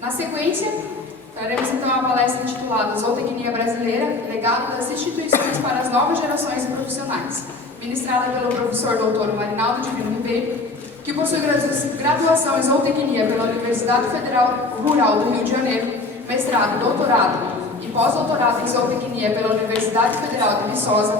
Na sequência, traremos então a palestra intitulada Zootecnia Brasileira, legado das instituições para as novas gerações de profissionais, ministrada pelo professor Dr. Marinaldo Divino Ribeiro, que possui graduação em Zootecnia pela Universidade Federal Rural do Rio de Janeiro, mestrado, doutorado e pós-doutorado em Zootecnia pela Universidade Federal de Viçosa,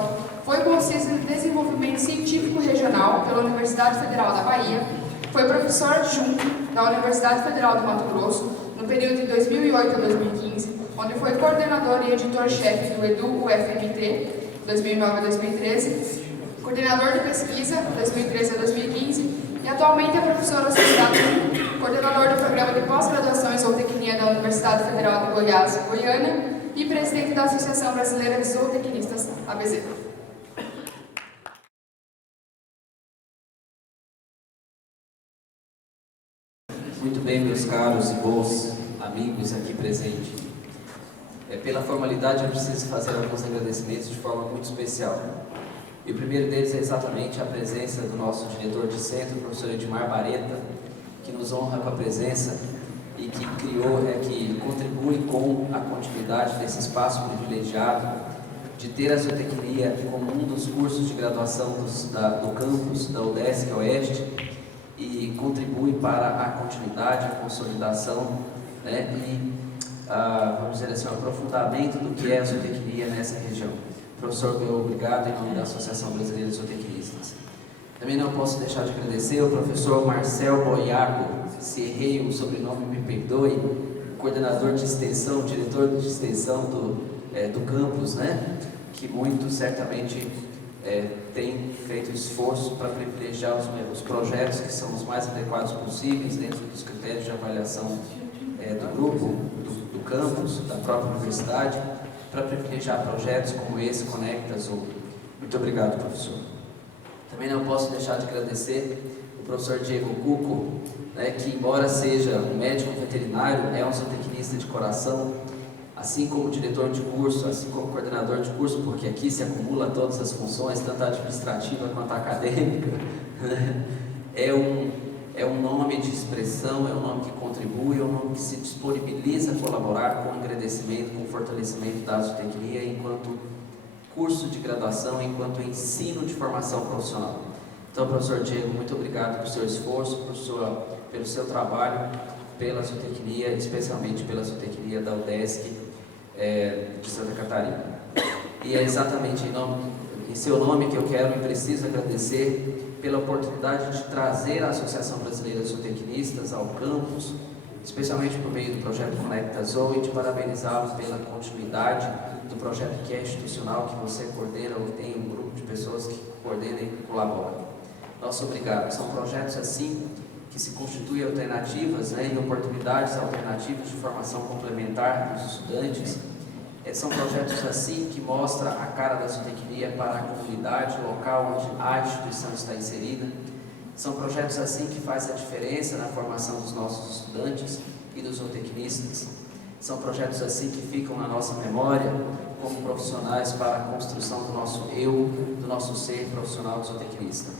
foi bolsista de desenvolvimento científico regional pela Universidade Federal da Bahia, foi professor adjunto da Universidade Federal do Mato Grosso no período de 2008 a 2015, onde foi coordenador e editor-chefe do Edu-UFMT 2009 a 2013, coordenador de pesquisa 2013 a 2015 e atualmente é professor associado, coordenador do programa de pós-graduação em Zootecnia da Universidade Federal de Goiás, Goiânia, e presidente da Associação Brasileira de Zootecnistas, ABZ. Muito bem, meus caros e bons amigos aqui presentes. Pela formalidade, eu preciso fazer alguns agradecimentos de forma muito especial. E o primeiro deles é exatamente a presença do nosso diretor de centro, o professor Edmar Bareta, que nos honra com a presença e que que contribui com a continuidade desse espaço privilegiado de ter a zootecnia como um dos cursos de graduação do campus da UDESC Oeste, e contribui para a continuidade, a consolidação, vamos dizer assim, o aprofundamento do que é a zootecnia nessa região. Professor, meu obrigado em nome da Associação Brasileira de Zootecnistas. Também não posso deixar de agradecer ao professor Marcel Boiaco, se errei o sobrenome me perdoe, coordenador de extensão, diretor de extensão do campus, que muito certamente tem feito esforço para privilegiar os projetos que são os mais adequados possíveis dentro dos critérios de avaliação do grupo, do campus, da própria universidade, para privilegiar projetos como esse Conecta Zoo. Muito obrigado, professor. Também não posso deixar de agradecer o professor Diego Cuco, que embora seja um médico veterinário, é um zootecnista de coração, assim como diretor de curso, assim como coordenador de curso, porque aqui se acumula todas as funções, tanto a administrativa quanto a acadêmica. É um nome de expressão, é um nome que contribui, é um nome que se disponibiliza a colaborar com o engrandecimento, com o fortalecimento da zootecnia enquanto curso de graduação, enquanto ensino de formação profissional. Então, professor Diego, muito obrigado pelo seu esforço, pelo seu trabalho, pela zootecnia, especialmente pela zootecnia da UDESC de Santa Catarina. E é exatamente em seu nome que eu quero e preciso agradecer pela oportunidade de trazer a Associação Brasileira de Zootecnistas ao campus, especialmente por meio do projeto Conecta Zoo, e de parabenizá-los pela continuidade do projeto que é institucional, que você coordena, ou tem um grupo de pessoas que coordenam e colaboram. Nosso obrigado. São projetos assim que se constituem alternativas e oportunidades alternativas de formação complementar dos estudantes. São projetos assim que mostram a cara da zootecnia para a comunidade, o local onde a instituição está inserida. São projetos assim que fazem a diferença na formação dos nossos estudantes e dos zootecnistas. São projetos assim que ficam na nossa memória como profissionais para a construção do nosso eu, do nosso ser profissional de zootecnista.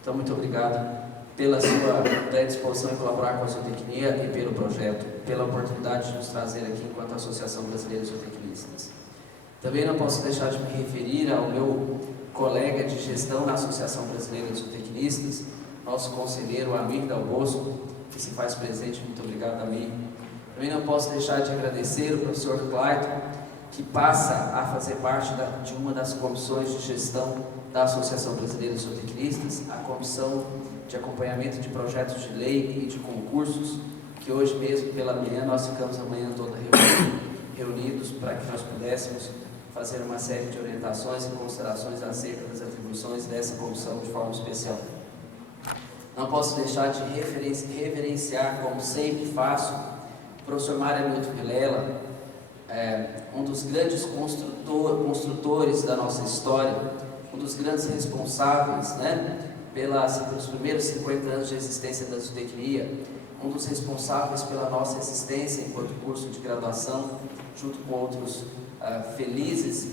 Então, muito obrigado pela sua predisposição em colaborar com a zootecnia e pelo projeto, pela oportunidade de nos trazer aqui enquanto Associação Brasileira de Zootecnistas. Também não posso deixar de me referir ao meu colega de gestão na Associação Brasileira de Zootecnistas, nosso conselheiro Amir Dal Bosco, que se faz presente. Muito obrigado, Amir. Também não posso deixar de agradecer o professor Clayton, que passa a fazer parte de uma das comissões de gestão da Associação Brasileira de Zootecnistas, a comissão de acompanhamento de projetos de lei e de concursos, que hoje mesmo pela manhã nós ficamos a manhã toda reunidos para que nós pudéssemos fazer uma série de orientações e considerações acerca das atribuições dessa comissão de forma especial. Não posso deixar de reverenciar, como sempre faço, o professor Mário Hamilton Vilela, um dos grandes construtores da nossa história, um dos grandes responsáveis, pelos primeiros 50 anos de existência da zootecnia, um dos responsáveis pela nossa existência enquanto curso de graduação, junto com outros felizes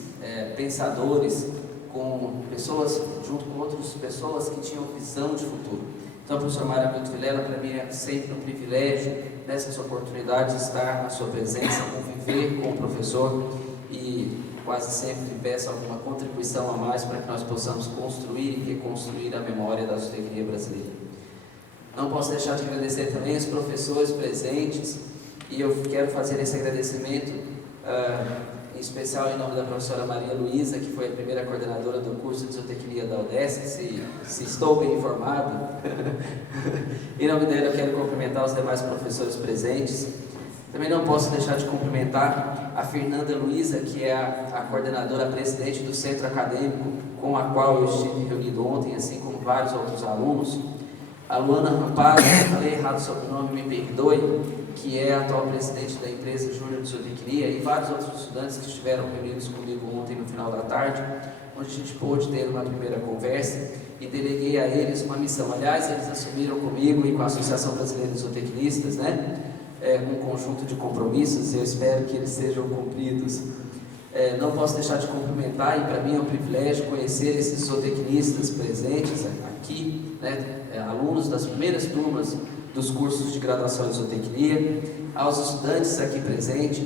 pensadores, junto com outras pessoas que tinham visão de futuro. Então, professor Mário Hamilton Vilela, para mim é sempre um privilégio, nessas oportunidades, estar na sua presença, conviver com o professor e quase sempre peço alguma contribuição a mais para que nós possamos construir e reconstruir a memória da zootecnia brasileira. Não posso deixar de agradecer também os professores presentes e eu quero fazer esse agradecimento em especial em nome da professora Maria Luísa, que foi a primeira coordenadora do curso de zootecnia da UDESC, se estou bem informado. Em nome dela eu quero cumprimentar os demais professores presentes. Também não posso deixar de cumprimentar a Fernanda Luísa, que é a coordenadora presidente do centro acadêmico, com a qual eu estive reunido ontem, assim como vários outros alunos. A Luana Rampaz, falei errado o sobrenome, me perdoe, que é a atual presidente da empresa Júnior de Zootecnia, e vários outros estudantes que estiveram reunidos comigo ontem no final da tarde, onde a gente pôde ter uma primeira conversa e deleguei a eles uma missão. Aliás, eles assumiram comigo e com a Associação Brasileira de Zootecnistas, um conjunto de compromissos, e eu espero que eles sejam cumpridos. Não posso deixar de cumprimentar, e para mim é um privilégio conhecer esses zootecnistas presentes aqui, alunos das primeiras turmas dos cursos de graduação em zootecnia, aos estudantes aqui presentes.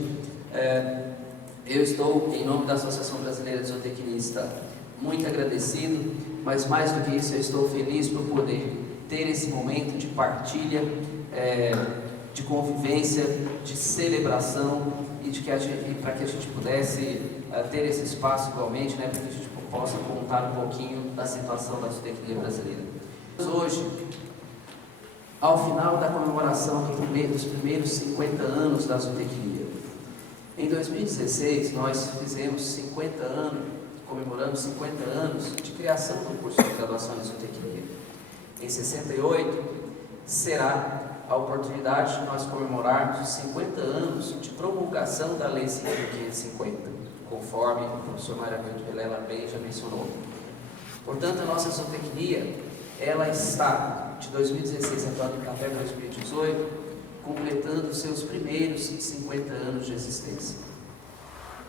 Eu estou, em nome da Associação Brasileira de Zootecnista, muito agradecido, mas mais do que isso, eu estou feliz por poder ter esse momento de partilha, de convivência, de celebração e para que a gente pudesse ter esse espaço igualmente, para que a gente possa contar um pouquinho da situação da zootecnia brasileira. Hoje, ao final da comemoração dos primeiros 50 anos da zootecnia, em 2016 nós fizemos 50 anos, comemoramos 50 anos de criação do curso de graduação em zootecnia. Em 68 será a oportunidade de nós comemorarmos os 50 anos de promulgação da Lei 5.550, conforme o professor Mário Hamilton Vilela bem já mencionou. Portanto, a nossa zootecnia, ela está, de 2016 até 2018, completando seus primeiros 50 anos de existência.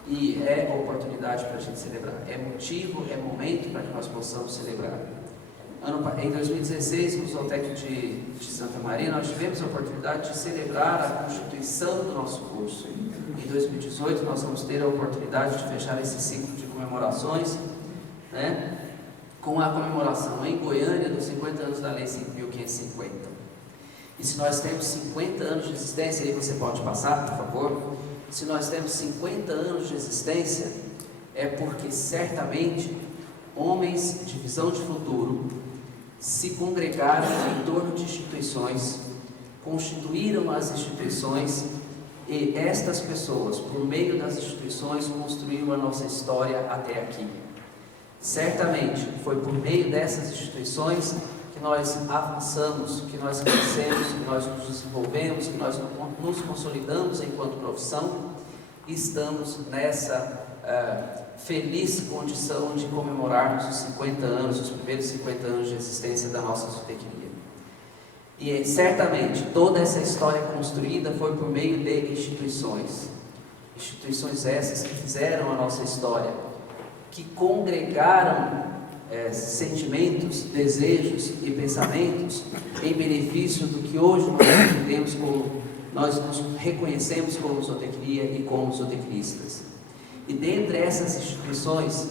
E é oportunidade para a gente celebrar, é motivo, é momento para que nós possamos celebrar. Em 2016, no Zootec de Santa Maria, nós tivemos a oportunidade de celebrar a constituição do nosso curso. Em 2018, nós vamos ter a oportunidade de fechar esse ciclo de comemorações, com a comemoração em Goiânia dos 50 anos da Lei 5.550. E se nós temos 50 anos de existência, aí você pode passar, por favor. Se nós temos 50 anos de existência, é porque certamente homens de visão de futuro se congregaram em torno de instituições, constituíram as instituições, e estas pessoas, por meio das instituições, construíram a nossa história até aqui. Certamente foi por meio dessas instituições que nós avançamos, que nós crescemos, que nós nos desenvolvemos, que nós nos consolidamos enquanto profissão, e estamos nessa feliz condição de comemorarmos os 50 anos, os primeiros 50 anos de existência da nossa zootecnia. E certamente toda essa história construída foi por meio de instituições essas que fizeram a nossa história, que congregaram sentimentos, desejos e pensamentos em benefício do que hoje nós nos reconhecemos como zootecnia e como zootecnistas. E dentre essas instituições,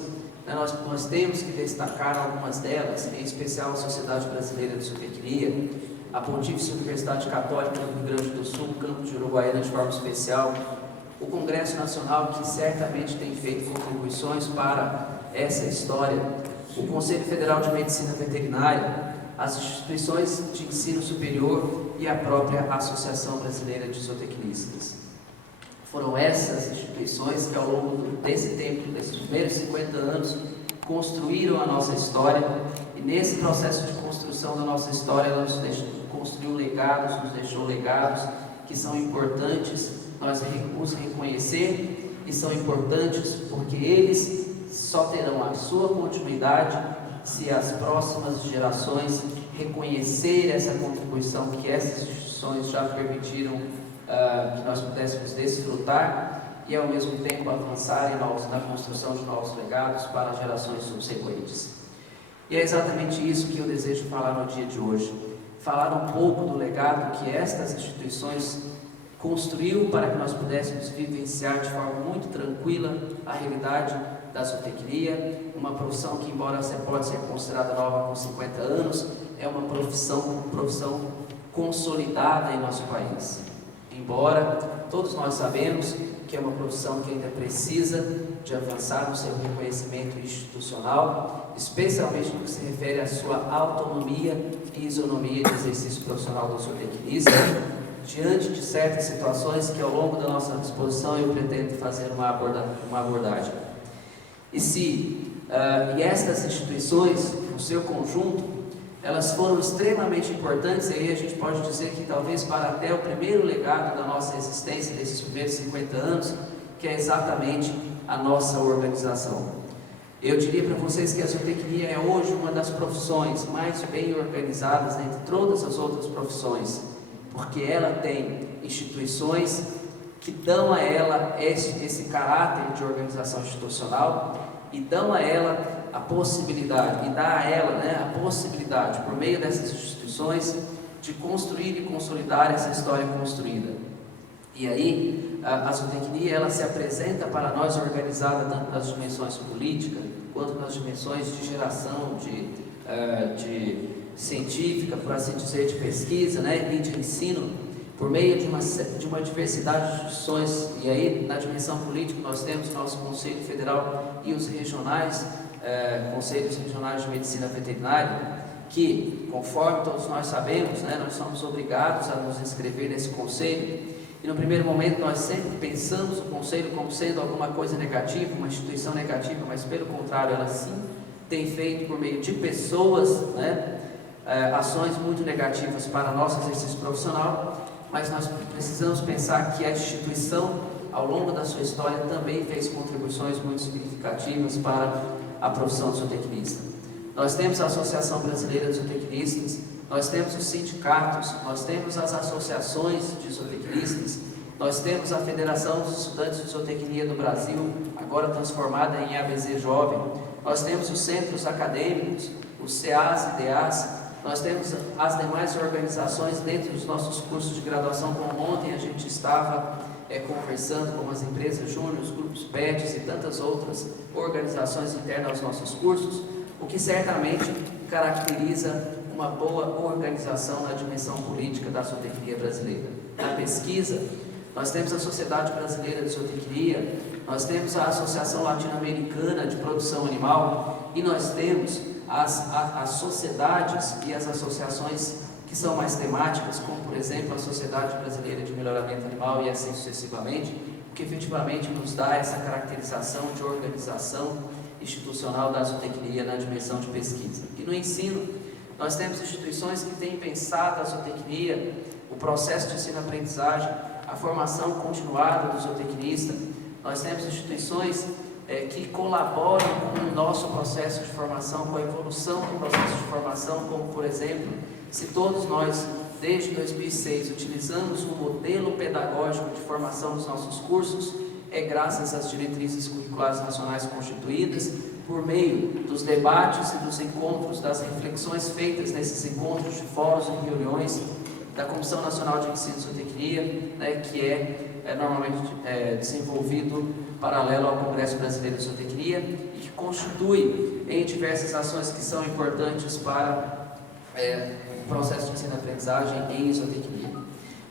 nós temos que destacar algumas delas, em especial a Sociedade Brasileira de Zootecnia, a Pontífice Universidade Católica do Rio Grande do Sul, o Campo de Uruguaiana de forma especial, o Congresso Nacional, que certamente tem feito contribuições para essa história, o Conselho Federal de Medicina Veterinária, as instituições de ensino superior e a própria Associação Brasileira de Zootecnistas. Foram essas instituições que, ao longo desse tempo, desses primeiros 50 anos, construíram a nossa história, e nesse processo de construção da nossa história, ela nos construiu legados, nos deixou legados que são importantes nós os reconhecer, e são importantes porque eles só terão a sua continuidade se as próximas gerações reconhecerem essa contribuição que essas instituições já permitiram que nós pudéssemos desfrutar e ao mesmo tempo avançarem na construção de novos legados para gerações subsequentes. E é exatamente isso que eu desejo falar no dia de hoje. falar um pouco do legado que estas instituições construiu para que nós pudéssemos vivenciar de forma muito tranquila a realidade da zootecnia, uma profissão que, embora você pode ser considerada nova com 50 anos, é uma profissão consolidada em nosso país. Embora todos nós sabemos que é uma profissão que ainda precisa de avançar no seu reconhecimento institucional, especialmente no que se refere à sua autonomia e isonomia de exercício profissional do zootecnista, diante de certas situações que ao longo da nossa exposição eu pretendo fazer uma abordagem. E estas instituições, no seu conjunto, elas foram extremamente importantes, e aí a gente pode dizer que talvez para até o primeiro legado da nossa existência, desses primeiros 50 anos, que é exatamente a nossa organização. Eu diria para vocês que a zootecnia é hoje uma das profissões mais bem organizadas dentre todas as outras profissões, porque ela tem instituições que dão a ela esse caráter de organização institucional e dão a ela a possibilidade, e dá a ela a possibilidade, por meio dessas instituições, de construir e consolidar essa história construída. E aí, a zootecnia, ela se apresenta para nós organizada tanto nas dimensões políticas, quanto nas dimensões de geração, de científica, por assim dizer, de pesquisa, e de ensino, por meio de uma diversidade de instituições. E aí, na dimensão política, nós temos o nosso Conselho Federal e os regionais, Conselhos Regionais de Medicina Veterinária, que, conforme todos nós sabemos, nós somos obrigados a nos inscrever nesse conselho. E no primeiro momento nós sempre pensamos o conselho como sendo alguma coisa negativa, uma instituição negativa, mas pelo contrário, ela sim tem feito por meio de pessoas, ações muito negativas para nosso exercício profissional, mas nós precisamos pensar que a instituição, ao longo da sua história, também fez contribuições muito significativas para a profissão de zootecnista. Nós temos a Associação Brasileira de Zootecnistas, nós temos os sindicatos, nós temos as associações de zootecnistas, nós temos a Federação dos Estudantes de Zootecnia do Brasil, agora transformada em ABZ Jovem, nós temos os centros acadêmicos, os CAs e DAs, nós temos as demais organizações dentro dos nossos cursos de graduação, como ontem a gente estava conversando com as empresas júnior, os grupos PETs e tantas outras organizações internas aos nossos cursos, o que certamente caracteriza uma boa organização na dimensão política da zootecnia brasileira. Na pesquisa, nós temos a Sociedade Brasileira de Zootecnia, nós temos a Associação Latino-Americana de Produção Animal e nós temos as sociedades e as associações que são mais temáticas, como por exemplo a Sociedade Brasileira de Melhoramento Animal e assim sucessivamente, que efetivamente nos dá essa caracterização de organização institucional da zootecnia na dimensão de pesquisa. E no ensino, nós temos instituições que têm pensado a zootecnia, o processo de ensino-aprendizagem, a formação continuada do zootecnista. Nós temos instituições que colaboram com o nosso processo de formação, com a evolução do processo de formação, como por exemplo, se todos nós, desde 2006, utilizamos um modelo pedagógico de formação dos nossos cursos, é graças às diretrizes curriculares nacionais constituídas, por meio dos debates e dos encontros, das reflexões feitas nesses encontros de fóruns e reuniões da Comissão Nacional de Ensino e Zootecnia, que é normalmente desenvolvido paralelo ao Congresso Brasileiro de Zootecnia e que constitui em diversas ações que são importantes para o processo de ensino-aprendizagem em zootecnia.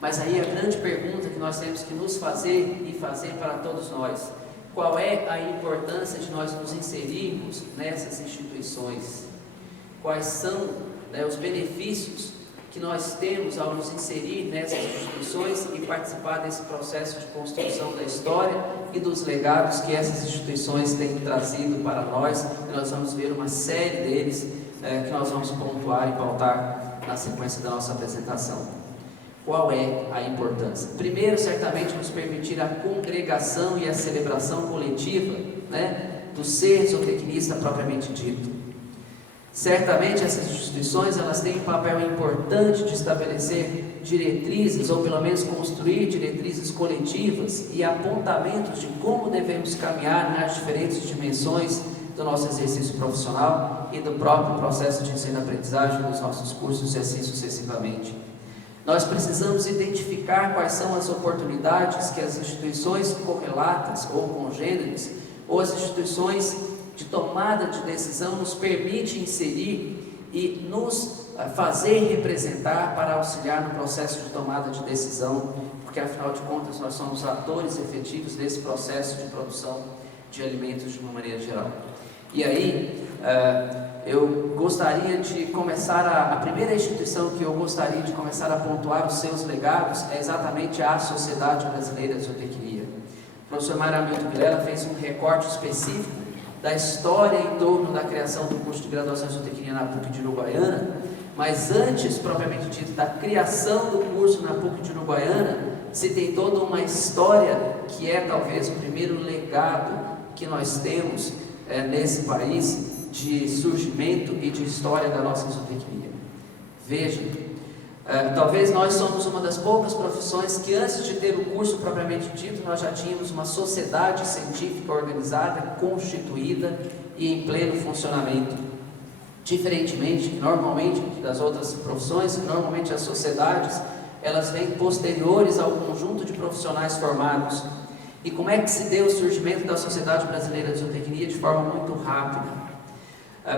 Mas aí a grande pergunta que nós temos que nos fazer e fazer para todos nós: qual é a importância de nós nos inserirmos nessas instituições? Quais são os benefícios que nós temos ao nos inserir nessas instituições e participar desse processo de construção da história e dos legados que essas instituições têm trazido para nós? E nós vamos ver uma série deles que nós vamos pontuar e pautar na sequência da nossa apresentação. Qual é a importância? Primeiro, certamente nos permitir a congregação e a celebração coletiva do ser zootecnista propriamente dito. Certamente essas instituições elas têm um papel importante de estabelecer diretrizes, ou pelo menos construir diretrizes coletivas e apontamentos de como devemos caminhar nas diferentes dimensões do nosso exercício profissional e do próprio processo de ensino-aprendizagem dos nossos cursos e assim sucessivamente. Nós precisamos identificar quais são as oportunidades que as instituições correlatas ou congêneres, ou as instituições de tomada de decisão nos permitem inserir e nos fazer representar para auxiliar no processo de tomada de decisão, porque afinal de contas nós somos atores efetivos desse processo de produção de alimentos de uma maneira geral. E aí, eu gostaria de começar a primeira instituição que eu gostaria de começar a pontuar os seus legados é exatamente a Sociedade Brasileira de Zootecnia. O professor Mário Hamilton Vilela fez um recorte específico da história em torno da criação do curso de graduação em zootecnia na PUC de Uruguaiana, mas antes, propriamente dito, da criação do curso na PUC de Uruguaiana, se tem toda uma história que é talvez o primeiro legado que nós temos nesse país de surgimento e de história da nossa zootecnia. Vejam, talvez nós somos uma das poucas profissões que antes de ter o curso propriamente dito, nós já tínhamos uma sociedade científica organizada, constituída e em pleno funcionamento. Diferentemente, normalmente, das outras profissões, normalmente as sociedades, elas vêm posteriores ao conjunto de profissionais formados. E como é que se deu o surgimento da Sociedade Brasileira de Zootecnia de forma muito rápida?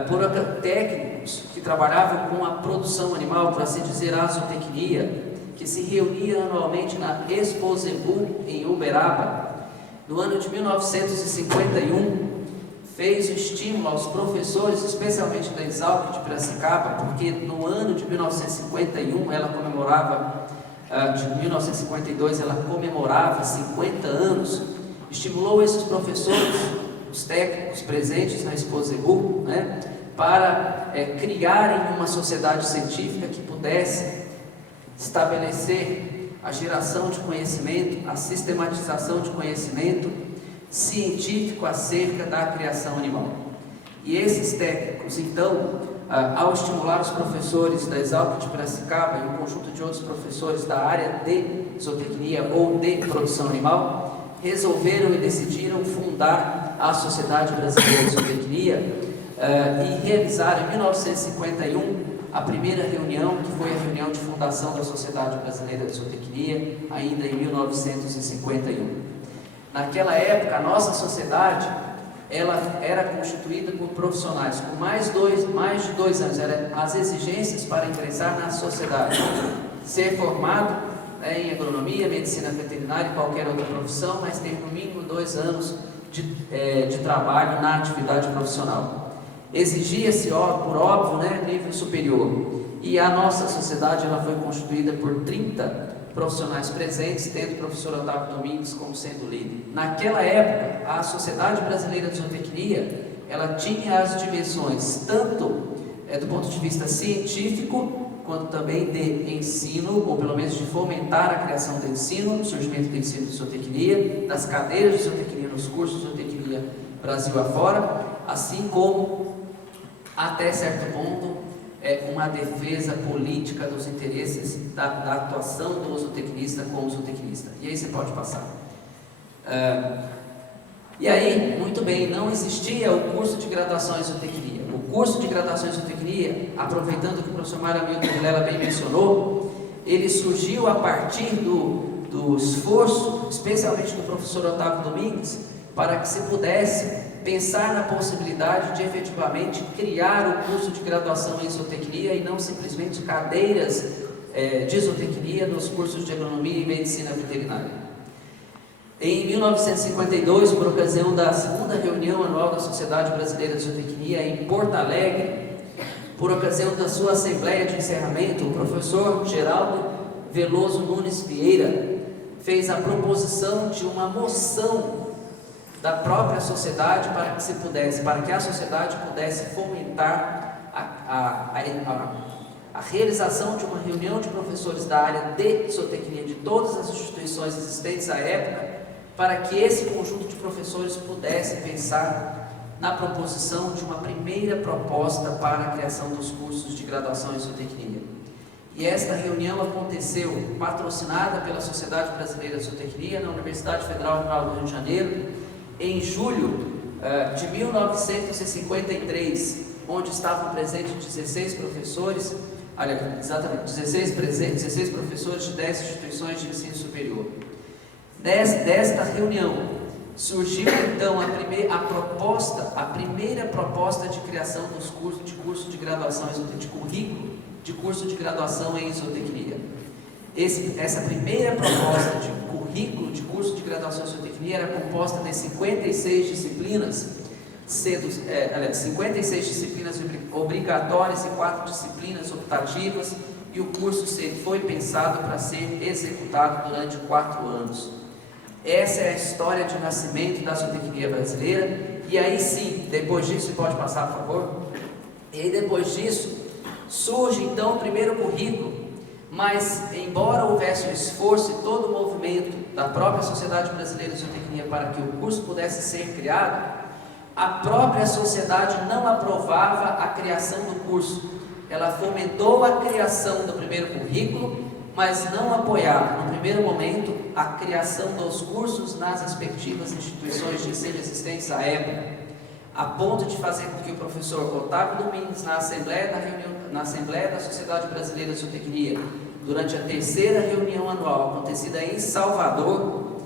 Por técnicos que trabalhavam com a produção animal, por assim dizer, a zootecnia, que se reunia anualmente na Expo Zembu, em Uberaba. No ano de 1951, fez o estímulo aos professores, especialmente da Exalc de Piracicaba, porque no ano de 1951 ela comemorava, de 1952 ela comemorava 50 anos, estimulou esses professores, os técnicos presentes na Expo Zembu, para criarem uma sociedade científica que pudesse estabelecer a geração de conhecimento, a sistematização de conhecimento científico acerca da criação animal. E esses técnicos, então, ao estimular os professores da Exalc de Piracicaba e um conjunto de outros professores da área de zootecnia ou de produção animal, resolveram e decidiram fundar a Sociedade Brasileira de Zootecnia e realizaram em 1951 a primeira reunião, que foi a reunião de fundação da Sociedade Brasileira de Zootecnia, ainda em 1951. Naquela época, a nossa sociedade, ela era constituída por profissionais com mais de 2 anos, eram as exigências para ingressar na sociedade: ser formado em agronomia, medicina veterinária e qualquer outra profissão, mas ter no mínimo 2 anos de trabalho na atividade profissional. Exigia-se, por óbvio, nível superior. E a nossa sociedade ela foi constituída por 30 profissionais presentes, tendo o professor Otávio Domingues como sendo líder. Naquela época, a Sociedade Brasileira de Zootecnia, ela tinha as dimensões tanto do ponto de vista científico, quanto também de ensino, ou pelo menos de fomentar a criação do ensino, o surgimento do ensino de zootecnia, das cadeiras de zootecnia nos cursos de zootecnia Brasil afora, assim como, até certo ponto, uma defesa política dos interesses da atuação do zootecnista como zootecnista. E aí você pode passar. E aí, muito bem, não existia o curso de graduação em zootecnia. O curso de graduação em zootecnia, aproveitando que o professor Mário Hamilton Vilela bem mencionou, ele surgiu a partir do esforço, especialmente do professor Otávio Domingues, para que se pudesse pensar na possibilidade de efetivamente criar o curso de graduação em zootecnia e não simplesmente cadeiras de zootecnia nos cursos de agronomia e medicina veterinária. Em 1952, por ocasião da segunda reunião anual da Sociedade Brasileira de Zootecnia em Porto Alegre, por ocasião da sua assembleia de encerramento, o professor Geraldo Veloso Nunes Vieira fez a proposição de uma moção da própria sociedade para que a sociedade pudesse fomentar a realização de uma reunião de professores da área de zootecnia de todas as instituições existentes à época, para que esse conjunto de professores pudesse pensar na proposição de uma primeira proposta para a criação dos cursos de graduação em zootecnia. E esta reunião aconteceu patrocinada pela Sociedade Brasileira de Zootecnia na Universidade Federal Rural do Rio de Janeiro, em julho de 1953, onde estavam presentes 16 professores, exatamente, 16 professores de 10 instituições de ensino superior. Desta reunião surgiu então a primeira proposta de criação dos curso de graduação de currículo de curso de graduação em zootecnia. Essa primeira proposta de currículo de curso de graduação em zootecnia era composta de 56 disciplinas, 56 disciplinas obrigatórias e 4 disciplinas optativas, e o curso foi pensado para ser executado durante 4 anos. Essa é a história de nascimento da zootecnia brasileira. E aí sim, depois disso, pode passar por favor? E aí depois disso, surge então o primeiro currículo, mas embora houvesse um esforço e todo o movimento da própria Sociedade Brasileira de Zootecnia para que o curso pudesse ser criado, a própria sociedade não aprovava a criação do curso. Ela fomentou a criação do primeiro currículo, mas não apoiava, no primeiro momento, a criação dos cursos nas respectivas instituições de ensino existentes à época, a ponto de fazer com que o professor Otávio Domingues, na Assembleia da Sociedade Brasileira de Zootecnia, durante a 3ª reunião anual, acontecida em Salvador,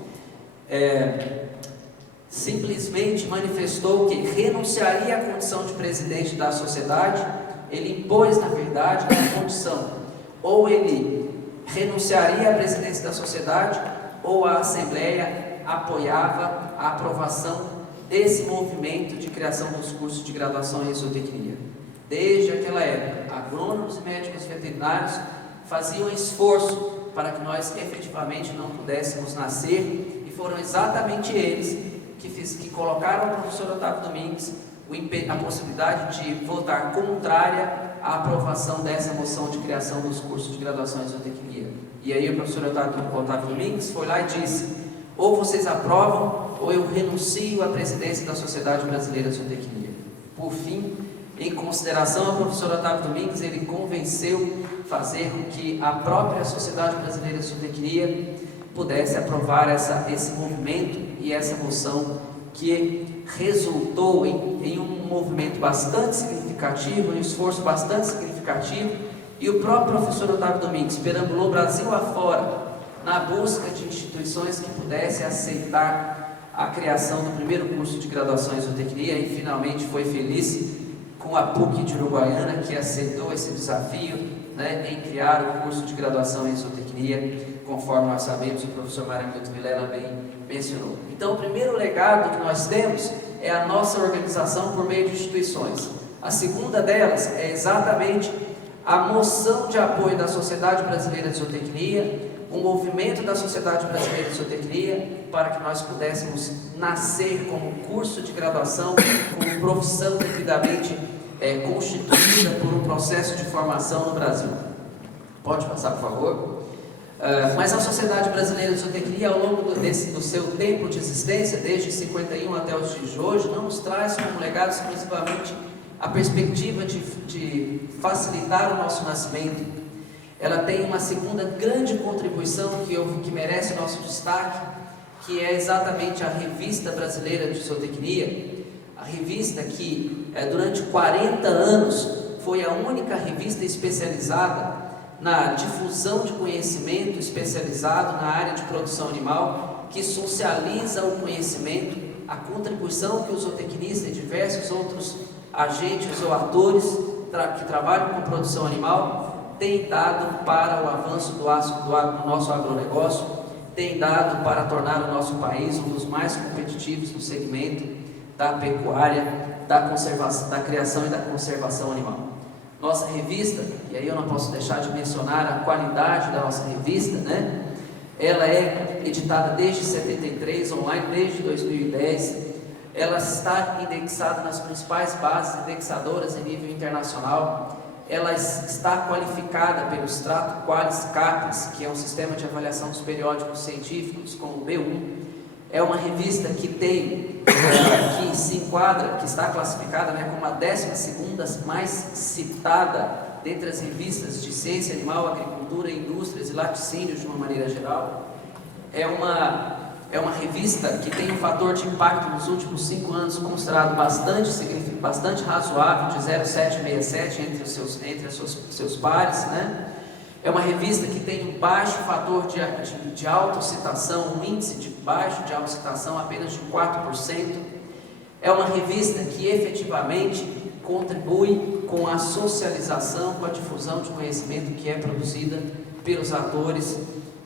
simplesmente manifestou que renunciaria à condição de presidente da sociedade. Ele impôs, na verdade, a condição: ou ele renunciaria à presidência da sociedade, ou a Assembleia apoiava a aprovação desse movimento de criação dos cursos de graduação em zootecnia. Desde aquela época, agrônomos e médicos veterinários faziam esforço para que nós efetivamente não pudéssemos nascer, e foram exatamente eles que colocaram ao professor Otávio Domingues a possibilidade de votar contrária à aprovação dessa moção de criação dos cursos de graduação em zootecnia. E aí o professor Otávio Domingues foi lá e disse: ou vocês aprovam, ou eu renuncio à presidência da Sociedade Brasileira de Zootecnia. Por fim, em consideração ao professor Otávio Domingues, ele convenceu fazer com que a própria Sociedade Brasileira de Zootecnia pudesse aprovar esse movimento e essa moção, que resultou em um movimento bastante significativo, um esforço bastante significativo, e o próprio professor Otávio Domingues perambulou Brasil afora na busca de instituições que pudessem aceitar a criação do primeiro curso de graduação em zootecnia, e finalmente foi feliz com a PUC de Uruguaiana, que aceitou esse desafio, em criar o curso de graduação em zootecnia, conforme nós sabemos, o professor Mário Milton Vilela bem mencionou. Então, o primeiro legado que nós temos é a nossa organização por meio de instituições. A segunda delas é exatamente a moção de apoio da Sociedade Brasileira de Zootecnia, o movimento da Sociedade Brasileira de Zootecnia, para que nós pudéssemos nascer como curso de graduação, como profissão devidamente constituída por um processo de formação no Brasil. Pode passar, por favor? Mas a Sociedade Brasileira de Zootecnia, ao longo do seu tempo de existência, desde 51 até os dias de hoje, não nos traz como legado exclusivamente a perspectiva de facilitar o nosso nascimento. Ela tem uma segunda grande contribuição que merece o nosso destaque, que é exatamente a Revista Brasileira de Zootecnia, a revista que durante 40 anos foi a única revista especializada na difusão de conhecimento especializado na área de produção animal, que socializa o conhecimento, a contribuição que os zootecnistas e diversos outros agentes ou atores que trabalham com produção animal têm dado para o avanço do nosso agronegócio, têm dado para tornar o nosso país um dos mais competitivos no segmento da pecuária, da criação e da conservação animal. Nossa revista, e aí eu não posso deixar de mencionar a qualidade da nossa revista, Ela é editada desde 73, online desde 2010. Ela está indexada nas principais bases indexadoras em nível internacional. Ela está qualificada pelo Strato Qualis Capes, que é um sistema de avaliação dos periódicos científicos, como o B1. É uma revista que se enquadra, que está classificada como a 12ª mais citada dentre as revistas de ciência animal, agricultura, indústrias e laticínios de uma maneira geral. É uma é uma revista que tem um fator de impacto nos últimos 5 anos considerado bastante razoável, de 0,767 entre os seus pares, né? É uma revista que tem um baixo fator de autocitação, um índice de baixo de autocitação apenas de 4%. É uma revista que efetivamente contribui com a socialização, com a difusão de conhecimento que é produzida pelos atores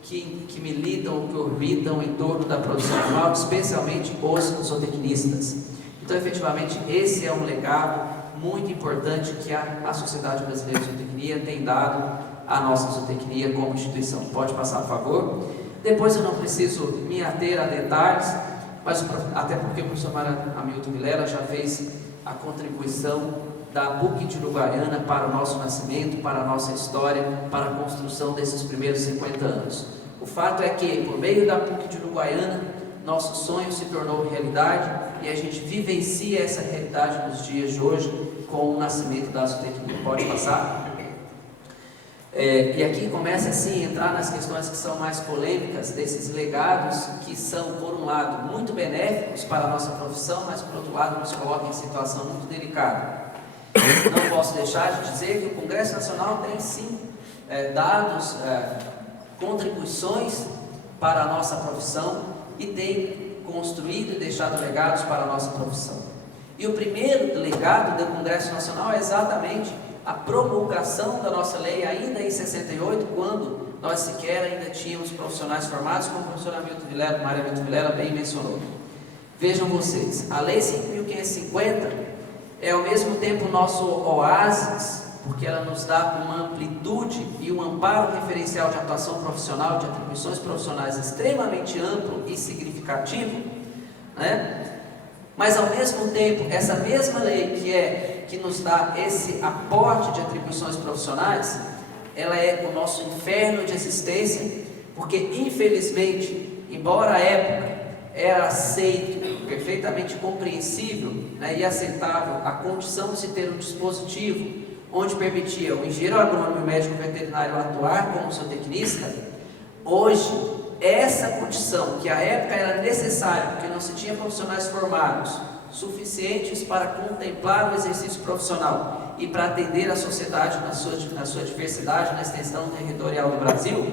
que militam, que orbitam em torno da produção animal, especialmente os zootecnistas. Então, efetivamente, esse é um legado muito importante que a Sociedade Brasileira de Zootecnia tem dado à nossa zootecnia como instituição. Pode passar, por favor. Depois eu não preciso me ater a detalhes, mas até porque o professor Hamilton Vilela já fez a contribuição da PUC de Uruguaiana para o nosso nascimento, para a nossa história, para a construção desses primeiros 50 anos. O fato é que, por meio da PUC de Uruguaiana, nosso sonho se tornou realidade e a gente vivencia essa realidade nos dias de hoje com o nascimento da zootecnia. Pode passar? E aqui começa assim a entrar nas questões que são mais polêmicas, desses legados que são, por um lado, muito benéficos para a nossa profissão, mas por outro lado nos colocam em situação muito delicada. Não posso deixar de dizer que o Congresso Nacional tem sim dados, contribuições para a nossa profissão e tem construído e deixado legados para a nossa profissão. E o primeiro legado do Congresso Nacional é exatamente a promulgação da nossa lei ainda em 68, quando nós sequer ainda tínhamos profissionais formados, como o professor Mário Hamilton Vilela bem mencionou. Vejam vocês, a Lei 5.550 é ao mesmo tempo o nosso oásis, porque ela nos dá uma amplitude e um amparo referencial de atuação profissional, de atribuições profissionais extremamente amplo e significativo, né? Mas ao mesmo tempo, essa mesma lei que nos dá esse aporte de atribuições profissionais, ela é o nosso inferno de existência, porque infelizmente, embora à época era aceito, perfeitamente compreensível, né, e aceitável a condição de se ter um dispositivo onde permitia o engenheiro agrônomo e o médico veterinário atuar como zootecnista, hoje essa condição, que à época era necessária, porque não se tinha profissionais formados suficientes para contemplar o exercício profissional e para atender a sociedade na sua diversidade, na extensão territorial do Brasil,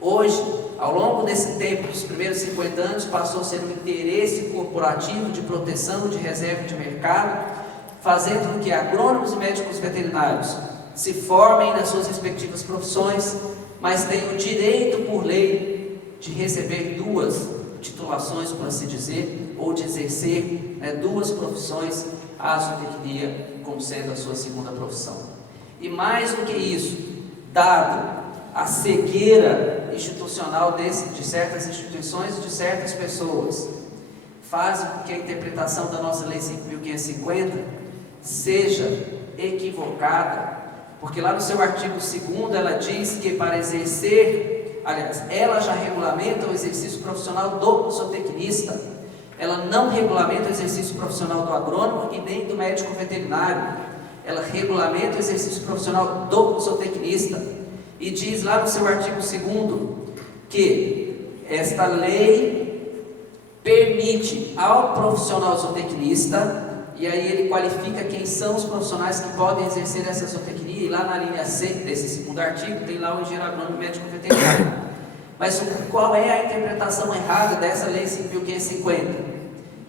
hoje, ao longo desse tempo, dos primeiros 50 anos, passou a ser um interesse corporativo de proteção, de reserva de mercado, fazendo com que agrônomos e médicos veterinários se formem nas suas respectivas profissões, mas tenham o direito por lei de receber 2 titulações, por assim dizer, ou de exercer duas profissões, a zootecnia como sendo a sua segunda profissão. E mais do que isso, dado a cegueira institucional de certas instituições e de certas pessoas, faz com que a interpretação da nossa Lei 5.550 seja equivocada, porque lá no seu artigo 2º ela diz que para exercer, aliás, ela já regulamenta o exercício profissional do zootecnista, ela não regulamenta o exercício profissional do agrônomo e nem do médico veterinário, ela regulamenta o exercício profissional do zootecnista, e diz lá no seu artigo 2º que esta lei permite ao profissional zootecnista, e aí ele qualifica quem são os profissionais que podem exercer essa zootecnia, e lá na linha C desse 2º artigo tem lá o engenheiro agrônomo e médico veterinário. Mas qual é a interpretação errada dessa Lei 5.550?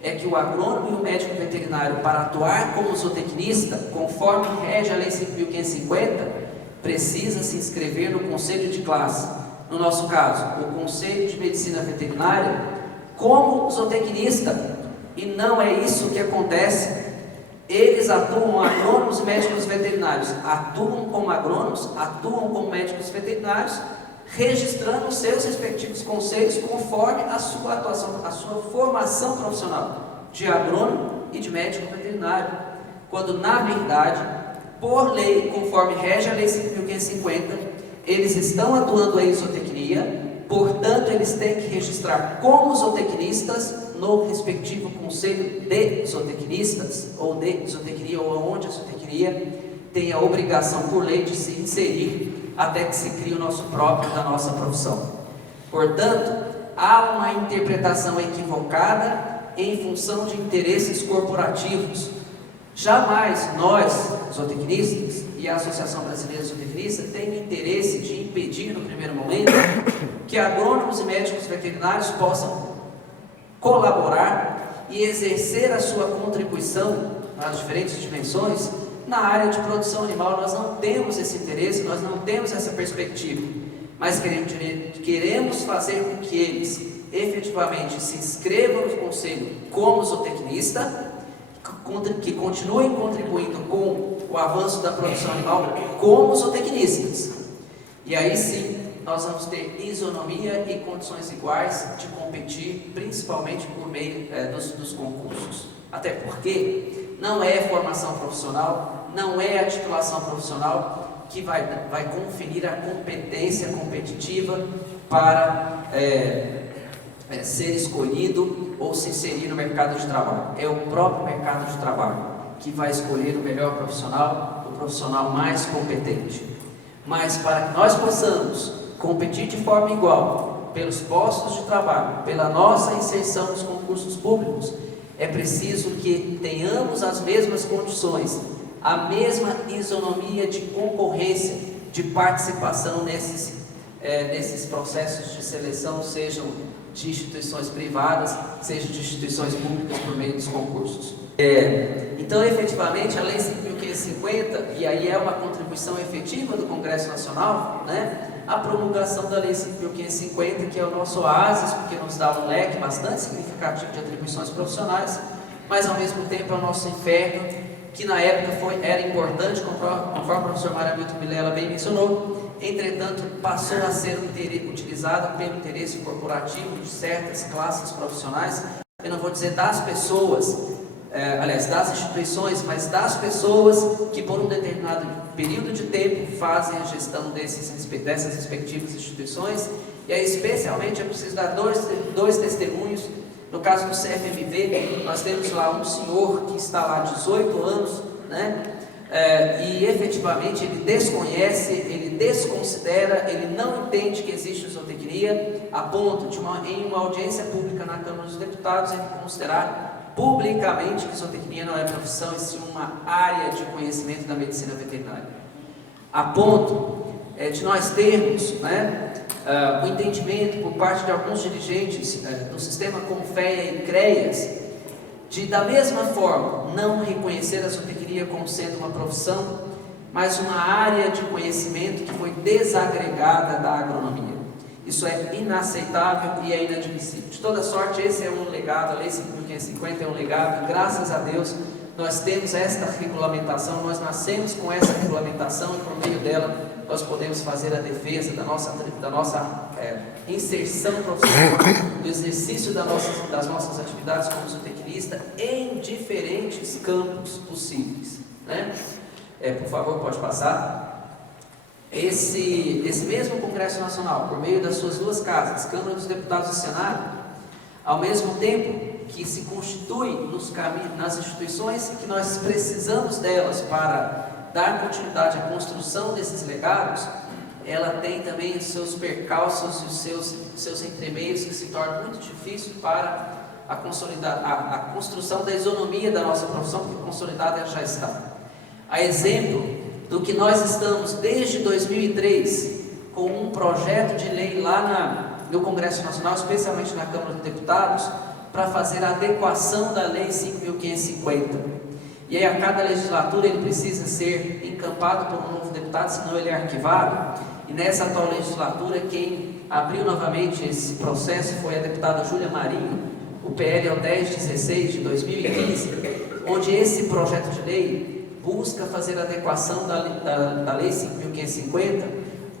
É que o agrônomo e o médico veterinário, para atuar como zootecnista, conforme rege a Lei 5.550, precisa se inscrever no conselho de classe, no nosso caso, o Conselho de Medicina Veterinária, como zootecnista, e não é isso que acontece. Eles atuam, agrônomos e médicos veterinários, atuam como agrônomos, atuam como médicos veterinários, registrando os seus respectivos conselhos conforme a sua atuação, a sua formação profissional de agrônomo e de médico veterinário, quando na verdade, por lei, conforme rege a Lei 5.550, eles estão atuando em zootecnia, portanto eles têm que registrar como zootecnistas no respectivo conselho de zootecnistas, ou de zootecnia, ou onde a zootecnia tem a obrigação por lei de se inserir, até que se crie o nosso próprio da nossa profissão. Portanto, há uma interpretação equivocada em função de interesses corporativos. Jamais nós, zootecnistas, e a Associação Brasileira de Zootecnia tem interesse de impedir, no primeiro momento, que agrônomos e médicos veterinários possam colaborar e exercer a sua contribuição nas diferentes dimensões na área de produção animal. Nós não temos esse interesse, nós não temos essa perspectiva, mas queremos fazer com que eles efetivamente se inscrevam no conselho como zootecnista, que continuem contribuindo com o avanço da produção animal como zootecnistas. E aí sim, nós vamos ter isonomia e condições iguais de competir, principalmente por meio dos concursos. Até porque não é formação profissional, não é a titulação profissional que vai conferir a competência competitiva para ser escolhido ou se inserir no mercado de trabalho. É o próprio mercado de trabalho que vai escolher o melhor profissional, o profissional mais competente. Mas para que nós possamos competir de forma igual pelos postos de trabalho, pela nossa inserção nos concursos públicos, é preciso que tenhamos as mesmas condições, a mesma isonomia de concorrência, de participação nesses processos de seleção, sejam de instituições privadas, sejam de instituições públicas por meio dos concursos. Então, efetivamente, a Lei 5.550, e aí é uma contribuição efetiva do Congresso Nacional, a promulgação da Lei 5.550, que é o nosso oásis, porque nos dá um leque bastante significativo de atribuições profissionais, mas ao mesmo tempo é o nosso inferno, que na época era importante, conforme o professor Maravilto Vilela bem mencionou. Entretanto, passou a ser utilizado pelo interesse corporativo de certas classes profissionais. Eu não vou dizer das pessoas, das instituições, mas das pessoas que por um determinado período de tempo fazem a gestão dessas respectivas instituições. E aí, especialmente, eu preciso dar dois testemunhos. No caso do CFMV, nós temos lá um senhor que está lá há 18 anos, e efetivamente ele desconhece, ele desconsidera, ele não entende que existe zootecnia, a ponto de em uma audiência pública na Câmara dos Deputados ele considerar publicamente que zootecnia não é profissão, e sim uma área de conhecimento da medicina veterinária. A ponto de nós termos o entendimento por parte de alguns dirigentes do sistema Confea e CREAS, de da mesma forma não reconhecer a zootecnia como sendo uma profissão, mas uma área de conhecimento que foi desagregada da agronomia. Isso é inaceitável e é inadmissível. De toda sorte, esse é um legado, a Lei 5.550 é um legado, e graças a Deus nós temos esta regulamentação, nós nascemos com essa regulamentação, e por meio dela nós podemos fazer a defesa da nossa inserção profissional, do exercício das nossas atividades como zootecnista em diferentes campos possíveis. Por favor, pode passar. Esse mesmo Congresso Nacional, por meio das suas duas casas, Câmara dos Deputados e Senado, ao mesmo tempo que se constitui nas instituições que nós precisamos delas para dar continuidade à construção desses legados, ela tem também os seus percalços e os seus entremeios que se tornam muito difíceis para a construção da isonomia da nossa profissão, porque consolidada ela já está. A exemplo do que nós estamos desde 2003 com um projeto de lei lá no Congresso Nacional, especialmente na Câmara dos Deputados, para fazer a adequação da Lei 5.550. E aí, a cada legislatura, ele precisa ser encampado por um novo deputado, senão ele é arquivado. E nessa atual legislatura, quem abriu novamente esse processo foi a deputada Júlia Marinho. O PL é o 1016 de 2015, onde esse projeto de lei busca fazer a adequação da Lei 5.550,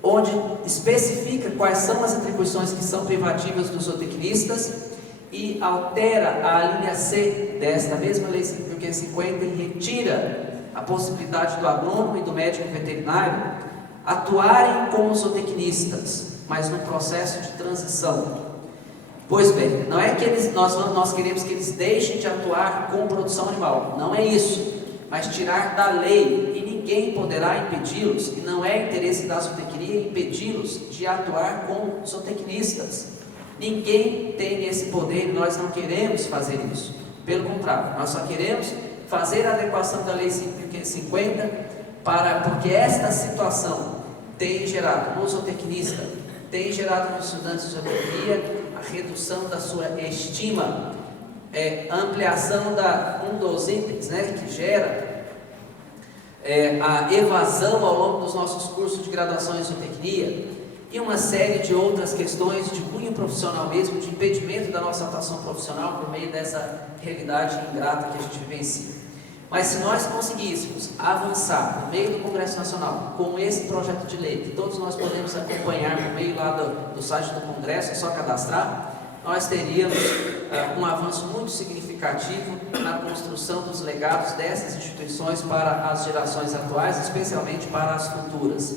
onde especifica quais são as atribuições que são privativas dos zootecnistas, e altera a linha C desta mesma Lei 5.550 e retira a possibilidade do agrônomo e do médico veterinário atuarem como zootecnistas, mas no processo de transição. Pois bem, não é que nós queremos que eles deixem de atuar com produção animal, não é isso, mas tirar da lei, e ninguém poderá impedi-los, e não é interesse da zootecnia impedi-los de atuar como zootecnistas. Ninguém tem esse poder e nós não queremos fazer isso. Pelo contrário, nós só queremos fazer a adequação da Lei 5.550 porque esta situação tem gerado no zootecnista, tem gerado nos estudantes de zootecnia a redução da sua estima, ampliação um dos itens, né, que gera a evasão ao longo dos nossos cursos de graduação em zootecnia e uma série de outras questões de cunho profissional mesmo, de impedimento da nossa atuação profissional por meio dessa realidade ingrata que a gente vivencia. Mas se nós conseguíssemos avançar por meio do Congresso Nacional com esse projeto de lei, que todos nós podemos acompanhar por meio lá do site do Congresso, é só cadastrar, nós teríamos um avanço muito significativo na construção dos legados dessas instituições para as gerações atuais, especialmente para as futuras.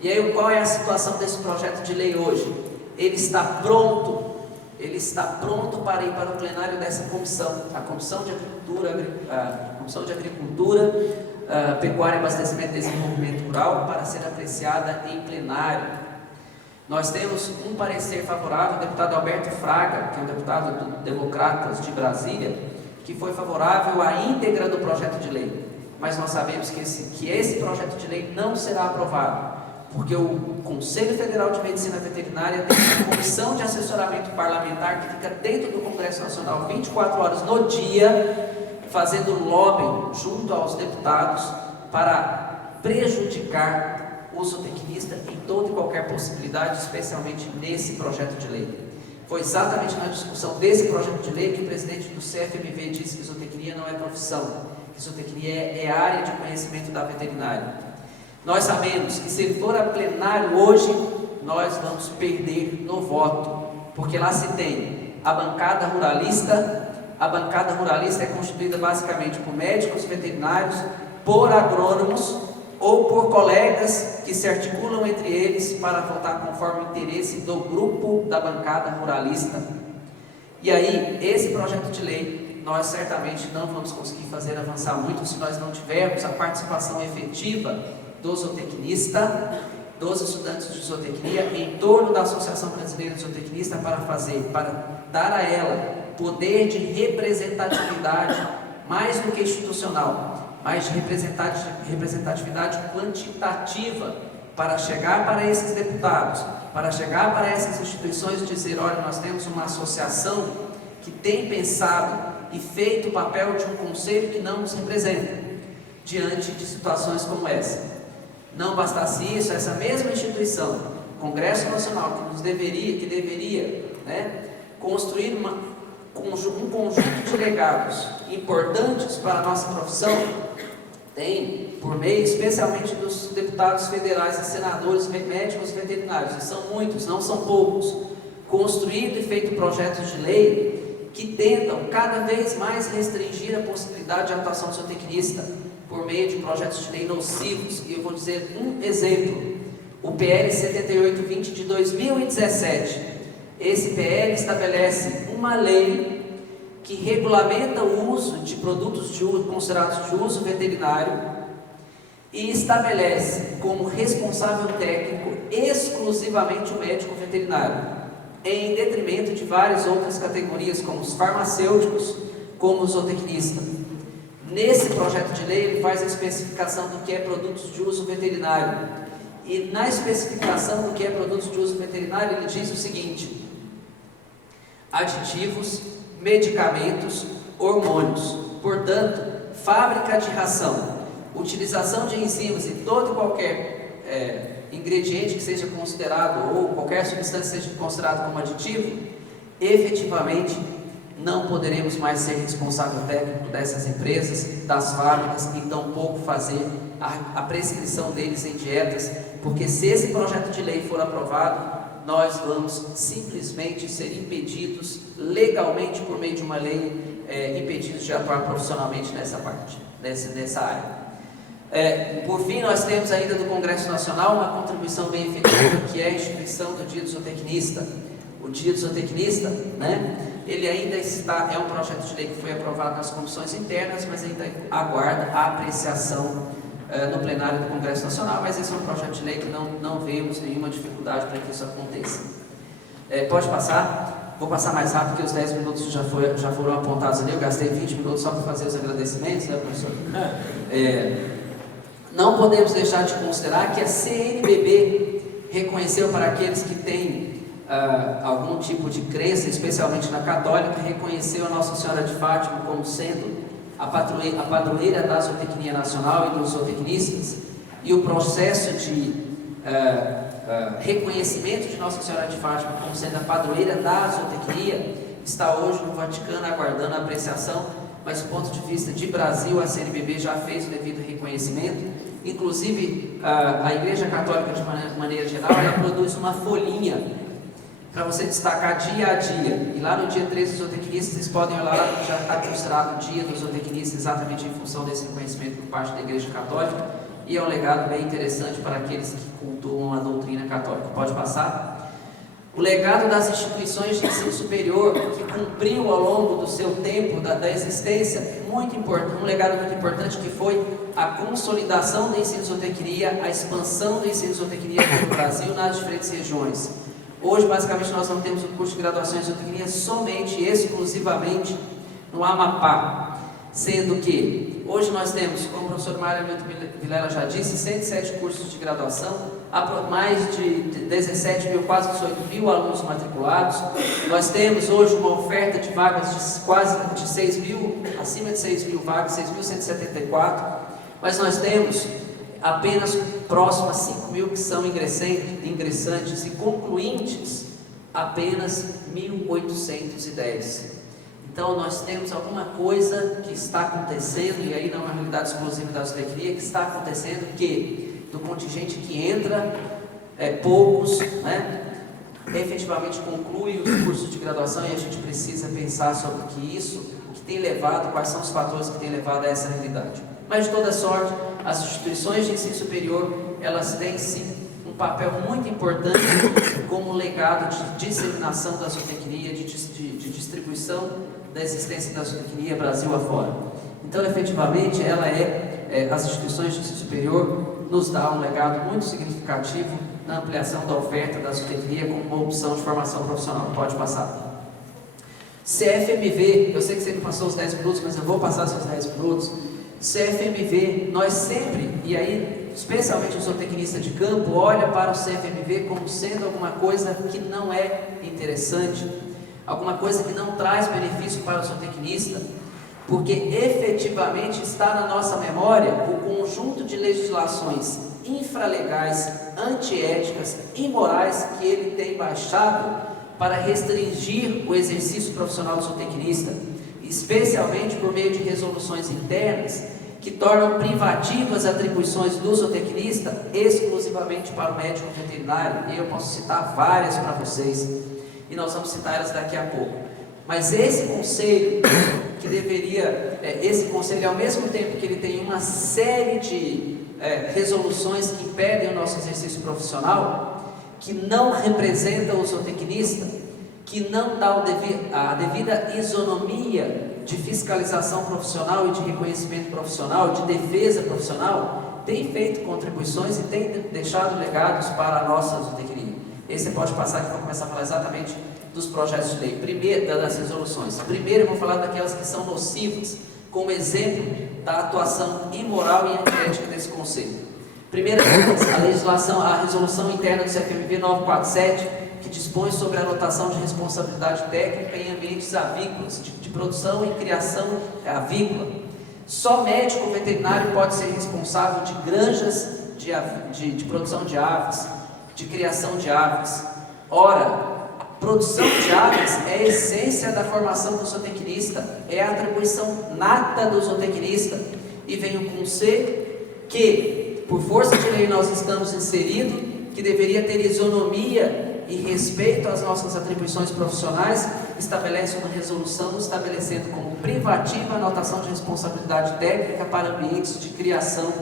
E aí, qual é a situação desse projeto de lei hoje? Ele está pronto para ir para o plenário dessa comissão, a Comissão de Agricultura, Pecuária, Abastecimento e Desenvolvimento Rural, para ser apreciada em plenário. Nós temos um parecer favorável do deputado Alberto Fraga, que é um deputado do Democratas de Brasília, que foi favorável à íntegra do projeto de lei. Mas nós sabemos que esse projeto de lei não será aprovado, porque o Conselho Federal de Medicina Veterinária tem uma comissão de assessoramento parlamentar que fica dentro do Congresso Nacional 24 horas no dia, fazendo lobby junto aos deputados para prejudicar o zootecnista em toda e qualquer possibilidade, especialmente nesse projeto de lei. Foi exatamente na discussão desse projeto de lei que o presidente do CFMV disse que zootecnia não é profissão, que zootecnia é área de conhecimento da veterinária. Nós sabemos que se ele for a plenário hoje, nós vamos perder no voto, porque lá se tem a bancada ruralista. A bancada ruralista é constituída basicamente por médicos veterinários, por agrônomos ou por colegas que se articulam entre eles para votar conforme o interesse do grupo da bancada ruralista. E aí, esse projeto de lei, nós certamente não vamos conseguir fazer avançar muito se nós não tivermos a participação efetiva do zootecnista, dos estudantes de zootecnia, em torno da Associação Brasileira de Zootecnista, para dar a ela poder de representatividade, mais do que institucional, mas de representatividade quantitativa, para chegar para esses deputados, para chegar para essas instituições e dizer: olha, nós temos uma associação que tem pensado e feito o papel de um conselho que não nos representa, diante de situações como essa. Não bastasse isso, essa mesma instituição, Congresso Nacional, que deveria construir um conjunto de legados importantes para a nossa profissão, tem, por meio especialmente dos deputados federais e senadores médicos veterinários, e são muitos, não são poucos, construído e feito projetos de lei que tentam cada vez mais restringir a possibilidade de atuação do zootecnista por meio de projetos de lei nocivos. E eu vou dizer um exemplo: o PL 7820 de 2017. Esse PL estabelece uma lei que regulamenta o uso de produtos considerados de uso veterinário e estabelece como responsável técnico exclusivamente o médico veterinário, em detrimento de várias outras categorias, como os farmacêuticos, como o zootecnista. Nesse projeto de lei, ele faz a especificação do que é produtos de uso veterinário. E na especificação do que é produtos de uso veterinário, ele diz o seguinte: aditivos, medicamentos, hormônios. Portanto, fábrica de ração, utilização de enzimas e todo e qualquer ingrediente que seja considerado, ou qualquer substância seja considerado como aditivo, efetivamente não poderemos mais ser responsável técnico dessas empresas, das fábricas, e tampouco fazer a prescrição deles em dietas, porque se esse projeto de lei for aprovado, nós vamos simplesmente ser impedidos legalmente, por meio de uma lei, impedidos de atuar profissionalmente nessa parte, nessa área. Por fim, nós temos ainda do Congresso Nacional uma contribuição bem efetiva, que é a instituição do Dia do Zootecnista. O Dia do Zootecnista, ele ainda é um projeto de lei que foi aprovado nas comissões internas, mas ainda aguarda a apreciação no plenário do Congresso Nacional, mas esse é um projeto de lei que não vemos nenhuma dificuldade para que isso aconteça. Pode passar. Vou passar mais rápido, porque os 10 minutos já foram apontados ali. Eu gastei 20 minutos só para fazer os agradecimentos, né, professor? Não podemos deixar de considerar que a CNBB reconheceu, para aqueles que têm algum tipo de crença, especialmente na católica, reconheceu a Nossa Senhora de Fátima como sendo a padroeira da zootecnia nacional e dos zootecnistas, e o processo de reconhecimento de Nossa Senhora de Fátima como sendo a padroeira da zootecnia está hoje no Vaticano aguardando a apreciação, mas do ponto de vista de Brasil, a CNBB já fez o devido reconhecimento. Inclusive, a Igreja Católica, de maneira geral, ela produz uma folhinha para você destacar dia a dia. E lá no dia 13 dos zootecnistas, vocês podem olhar lá, já está considerado o dia dos zootecnistas, exatamente em função desse reconhecimento por parte da Igreja Católica. E é um legado bem interessante para aqueles que cultuam a doutrina católica. Pode passar? O legado das instituições de ensino superior, que cumpriu ao longo do seu tempo, da existência, muito importante, um legado muito importante, que foi a consolidação do ensino de zootecnia, a expansão do ensino de zootecnia no Brasil, nas diferentes regiões. Hoje, basicamente, nós não temos o curso de graduação em zootecnia somente e exclusivamente no Amapá, sendo que hoje nós temos, como o professor Mário Vilela já disse, 107 cursos de graduação, mais de 17 mil, quase 18 mil alunos matriculados. Nós temos hoje uma oferta de vagas de quase de 6 mil, acima de 6 mil vagas, 6.174, mas nós temos apenas próximo a 5 mil que são ingressantes e concluintes, apenas 1.810. Então nós temos alguma coisa que está acontecendo, e aí não é uma realidade exclusiva da zootecnia, que está acontecendo, que do contingente que entra, poucos, né, efetivamente concluem os cursos de graduação, e a gente precisa pensar sobre o que tem levado, quais são os fatores que têm levado a essa realidade. Mas de toda sorte, as instituições de ensino superior, elas têm sim um papel muito importante como legado de disseminação da zootecnia, de distribuição da existência da zootecnia Brasil afora. Então, efetivamente, as instituições de ensino superior nos dá um legado muito significativo na ampliação da oferta da zootecnia como uma opção de formação profissional. Pode passar. CFMV, eu sei que você não passou os 10 minutos, mas eu vou passar seus 10 minutos. CFMV, nós sempre, e aí especialmente o zootecnista de campo, olha para o CFMV como sendo alguma coisa que não é interessante, alguma coisa que não traz benefício para o zootecnista, porque efetivamente está na nossa memória o conjunto de legislações infralegais, antiéticas, imorais que ele tem baixado para restringir o exercício profissional do zootecnista, especialmente por meio de resoluções internas que tornam privativas as atribuições do zootecnista exclusivamente para o médico veterinário. E eu posso citar várias para vocês, e nós vamos citar elas daqui a pouco. Mas esse conselho, que deveria, esse conselho, ao mesmo tempo que ele tem uma série de resoluções que impedem o nosso exercício profissional, que não representa o zootecnista, que não dá a devida isonomia de fiscalização profissional e de reconhecimento profissional, de defesa profissional, tem feito contribuições e tem deixado legados para a nossa zootecnia. Esse você pode passar, que eu vou começar a falar exatamente dos projetos de lei. Primeiro, das resoluções. Primeiro eu vou falar daquelas que são nocivas, como exemplo da atuação imoral e antiética desse conselho. Primeira delas, a resolução interna do CFMV 947, que dispõe sobre a anotação de responsabilidade técnica em ambientes avícolas, de produção e criação avícola. Só médico veterinário pode ser responsável de granjas de produção de aves, de criação de aves. Ora, produção de aves é a essência da formação do zootecnista, é a atribuição nata do zootecnista, e vem o conselho que, por força de lei, nós estamos inseridos, que deveria ter isonomia e respeito às nossas atribuições profissionais, estabelece uma resolução estabelecendo como privativa a anotação de responsabilidade técnica para ambientes de criação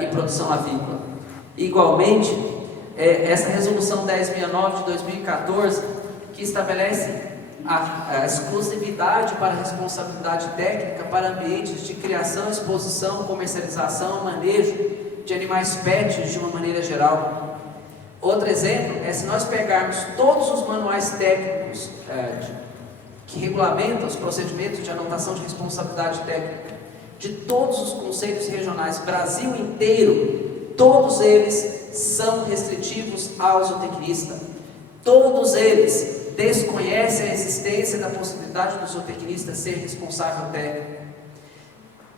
e produção avícola. Igualmente, essa resolução 1069 de 2014, que estabelece a exclusividade para a responsabilidade técnica para ambientes de criação, exposição, comercialização, manejo de animais pets de uma maneira geral. Outro exemplo é se nós pegarmos todos os manuais técnicos que regulamentam os procedimentos de anotação de responsabilidade técnica de todos os conselhos regionais, Brasil inteiro, todos eles são restritivos ao zootecnista. Todos eles desconhecem a existência da possibilidade do zootecnista ser responsável técnico.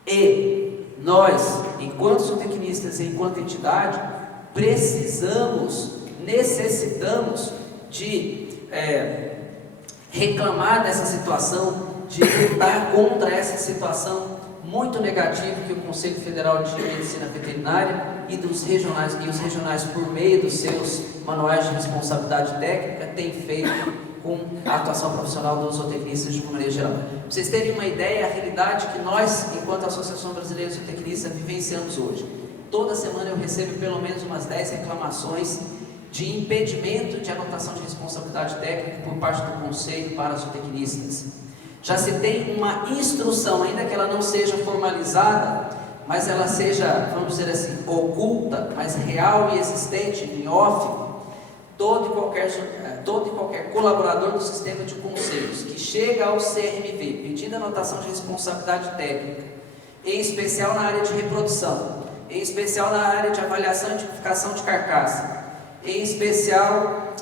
E nós, enquanto zootecnistas e enquanto entidade, necessitamos de reclamar dessa situação, de lutar contra essa situação muito negativa que o Conselho Federal de Medicina Veterinária e os regionais por meio dos seus manuais de responsabilidade técnica têm feito com a atuação profissional dos zootecnistas de uma maneira geral. Para vocês terem uma ideia, a realidade que nós, enquanto Associação Brasileira de Zootecnistas, vivenciamos hoje. Toda semana eu recebo pelo menos umas 10 reclamações de impedimento de anotação de responsabilidade técnica por parte do Conselho para zootecnistas. Já se tem uma instrução, ainda que ela não seja formalizada, mas ela seja, vamos dizer assim, oculta, mas real e existente, em off. Todo e qualquer colaborador do sistema de conselhos que chega ao CRMV pedindo anotação de responsabilidade técnica, em especial na área de reprodução, em especial na área de avaliação e tipificação de carcaça, em especial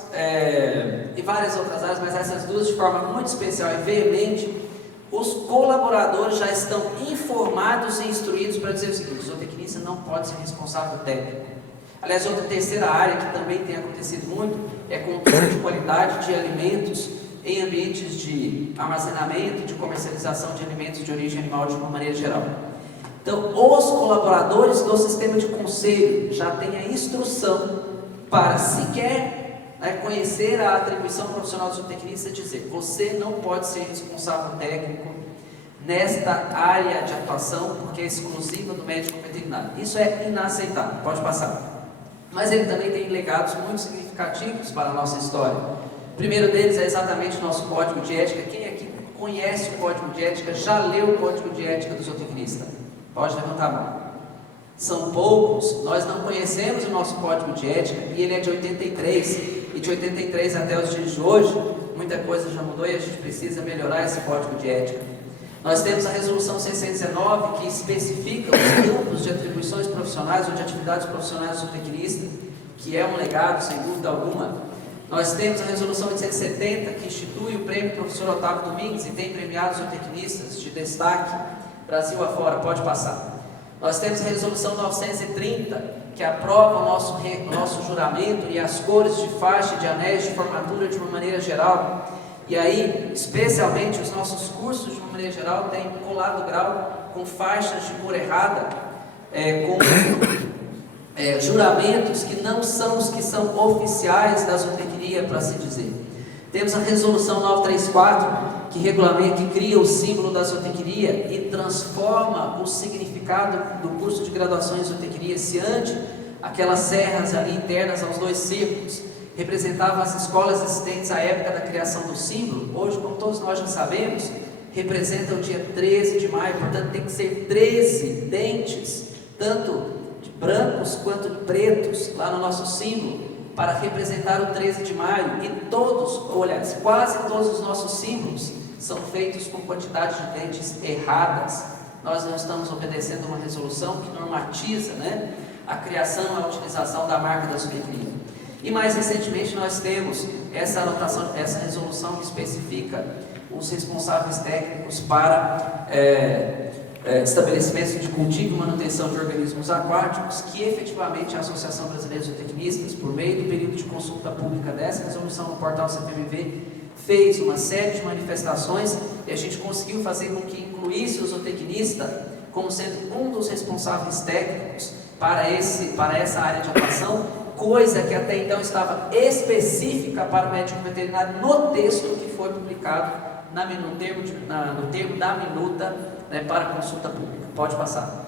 e várias outras áreas, mas essas duas de forma muito especial e veemente, os colaboradores já estão informados e instruídos para dizer o seguinte: o zootecnista não pode ser responsável técnico. Aliás, outra terceira área que também tem acontecido muito é controle de qualidade de alimentos em ambientes de armazenamento, de comercialização de alimentos de origem animal de uma maneira geral. Então, os colaboradores do sistema de conselho já têm a instrução para sequer conhecer a atribuição profissional do zootecnista, dizer: você não pode ser responsável técnico nesta área de atuação, porque é exclusiva do médico veterinário. Isso é inaceitável, pode passar. Mas ele também tem legados muito significativos para a nossa história. O primeiro deles é exatamente o nosso Código de Ética. Quem aqui conhece o Código de Ética, já leu o Código de Ética do zootecnista? Pode levantar a mão. São poucos. Nós não conhecemos o nosso Código de Ética, e ele é de 83, e de 83 até os dias de hoje, muita coisa já mudou e a gente precisa melhorar esse Código de Ética. Nós temos a Resolução 619, que especifica os campos de atribuições profissionais ou de atividades profissionais do zootecnista, que é um legado, sem dúvida alguma. Nós temos a Resolução 870, que institui o Prêmio Professor Otávio Domingues e tem premiado zootecnistas de destaque Brasil afora. Pode passar. Nós temos a Resolução 930, que aprova o nosso juramento e as cores de faixa e de anéis de formatura de uma maneira geral. E aí, especialmente os nossos cursos de uma maneira geral têm colado grau com faixas de cor errada, com juramentos que não são os que são oficiais da zootecnia, para se dizer. Temos a Resolução 934, que regulamenta e cria o símbolo da zootecnia e transforma o significado do curso de graduação em zootecnia. Se antes aquelas serras ali internas aos dois círculos representavam as escolas existentes à época da criação do símbolo, hoje, como todos nós já sabemos, representa o dia 13 de maio, portanto tem que ser 13 dentes, tanto de brancos quanto de pretos, lá no nosso símbolo, para representar o 13 de maio, e quase todos os nossos símbolos são feitos com quantidade de dentes erradas. Nós não estamos obedecendo uma resolução que normatiza, a criação e a utilização da marca da zootecnia. E mais recentemente nós temos essa resolução que especifica os responsáveis técnicos para estabelecimentos de cultivo e manutenção de organismos aquáticos, que efetivamente a Associação Brasileira de Zootecnistas, por meio do período de consulta pública dessa resolução no portal CPMV, fez uma série de manifestações e a gente conseguiu fazer com que incluísse o zootecnista como sendo um dos responsáveis técnicos para essa área de atuação, coisa que até então estava específica para o médico veterinário no texto que foi publicado no termo da minuta para consulta pública. Pode passar.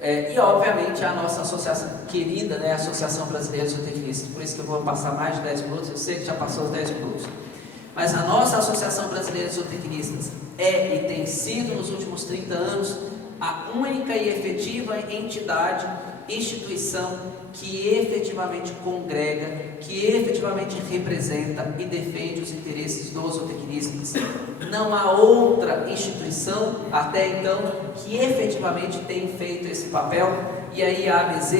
E obviamente a nossa associação querida, a Associação Brasileira de Zootecnistas, por isso que eu vou passar mais de 10 minutos, eu sei que já passou os 10 minutos. Mas a nossa Associação Brasileira de Zootecnistas é e tem sido nos últimos 30 anos a única e efetiva entidade, instituição que efetivamente congrega, que efetivamente representa e defende os interesses dos zootecnistas. Não há outra instituição até então que efetivamente tem feito esse papel, e aí a ABZ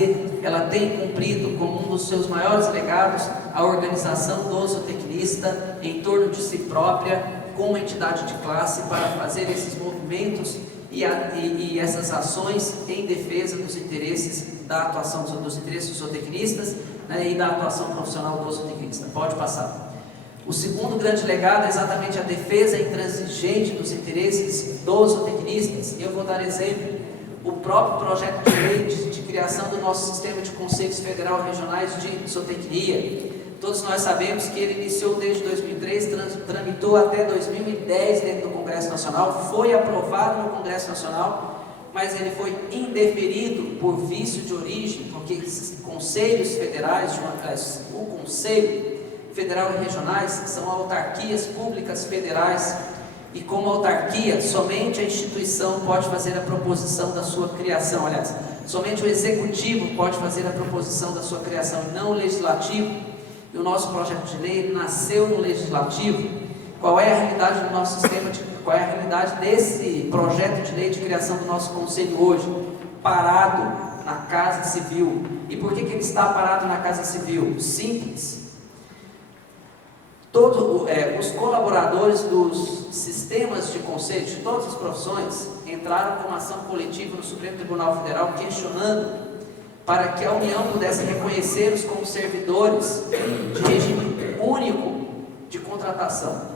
ela tem cumprido como um dos seus maiores legados a organização do zootecnista em torno de si própria, como entidade de classe, para fazer esses movimentos e essas ações em defesa dos interesses da atuação dos interesses dos zootecnistas, né, e da atuação profissional do zootecnista. Pode passar. O segundo grande legado é exatamente a defesa intransigente dos interesses dos zootecnistas. E eu vou dar exemplo: o próprio projeto de lei de criação do nosso sistema de conselhos federal e regionais de zootecnia. Todos nós sabemos que ele iniciou desde 2003, tramitou até 2010 dentro do Congresso Nacional, foi aprovado no Congresso Nacional, mas ele foi indeferido por vício de origem, porque esses conselhos federais, o Conselho Federal e Regionais, são autarquias públicas federais, e como autarquia, somente a instituição pode fazer a proposição da sua criação. Aliás, somente o Executivo pode fazer a proposição da sua criação, e não o Legislativo. E o nosso projeto de lei nasceu no Legislativo. Qual é a realidade do nosso sistema, qual é a realidade desse projeto de lei de criação do nosso Conselho hoje? Parado na Casa Civil. E por que ele está parado na Casa Civil? Simples. Os colaboradores dos sistemas de conselho, de todas as profissões, entraram com uma ação coletiva no Supremo Tribunal Federal questionando para que a União pudesse reconhecê-los como servidores de regime único de contratação.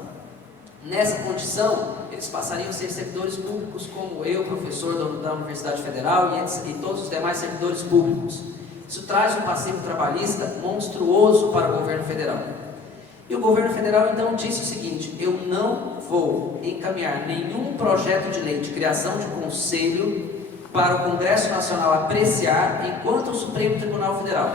Nessa condição, eles passariam a ser servidores públicos como eu, professor da Universidade Federal, e todos os demais servidores públicos. Isso traz um passivo trabalhista monstruoso para o governo federal. E o governo federal então disse o seguinte: eu não vou encaminhar nenhum projeto de lei de criação de conselho para o Congresso Nacional apreciar, enquanto o Supremo Tribunal Federal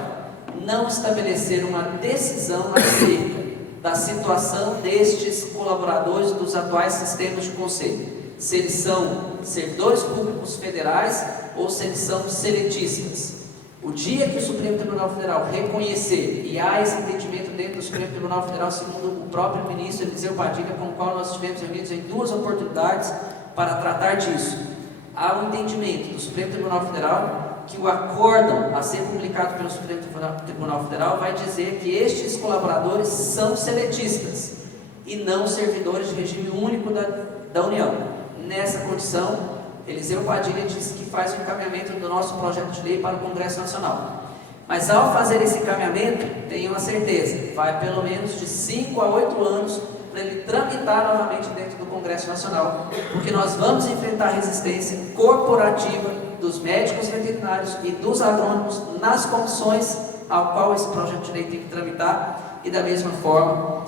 não estabelecer uma decisão acerca da situação destes colaboradores dos atuais sistemas de conselho, se eles são servidores públicos federais ou se eles são seletistas. O dia que o Supremo Tribunal Federal reconhecer, e há esse entendimento dentro do Supremo Tribunal Federal, segundo o próprio ministro Eliseu Padilha, com o qual nós estivemos reunidos em 2 oportunidades para tratar disso, há um entendimento do Supremo Tribunal Federal que o acórdão a ser publicado pelo Supremo Tribunal Federal vai dizer que estes colaboradores são seletistas e não servidores de regime único da União. Nessa condição, Eliseu Padilha disse que faz o encaminhamento do nosso projeto de lei para o Congresso Nacional. Mas ao fazer esse encaminhamento, tenham a certeza, vai pelo menos de 5 a 8 anos para ele tramitar novamente dentro do Congresso Nacional, porque nós vamos enfrentar a resistência corporativa dos médicos veterinários e dos agrônomos nas comissões ao qual esse projeto de lei tem que tramitar, e da mesma forma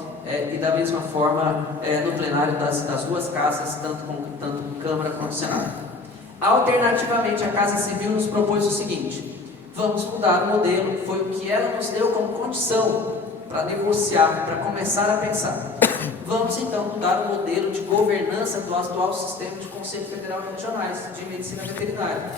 no plenário das duas casas, tanto Câmara quanto Senado. Alternativamente, a Casa Civil nos propôs o seguinte: vamos mudar o modelo, foi o que ela nos deu como condição para negociar, para começar a pensar. Vamos então mudar o modelo de governança do atual sistema de Conselho Federal e Regionais de Medicina Veterinária,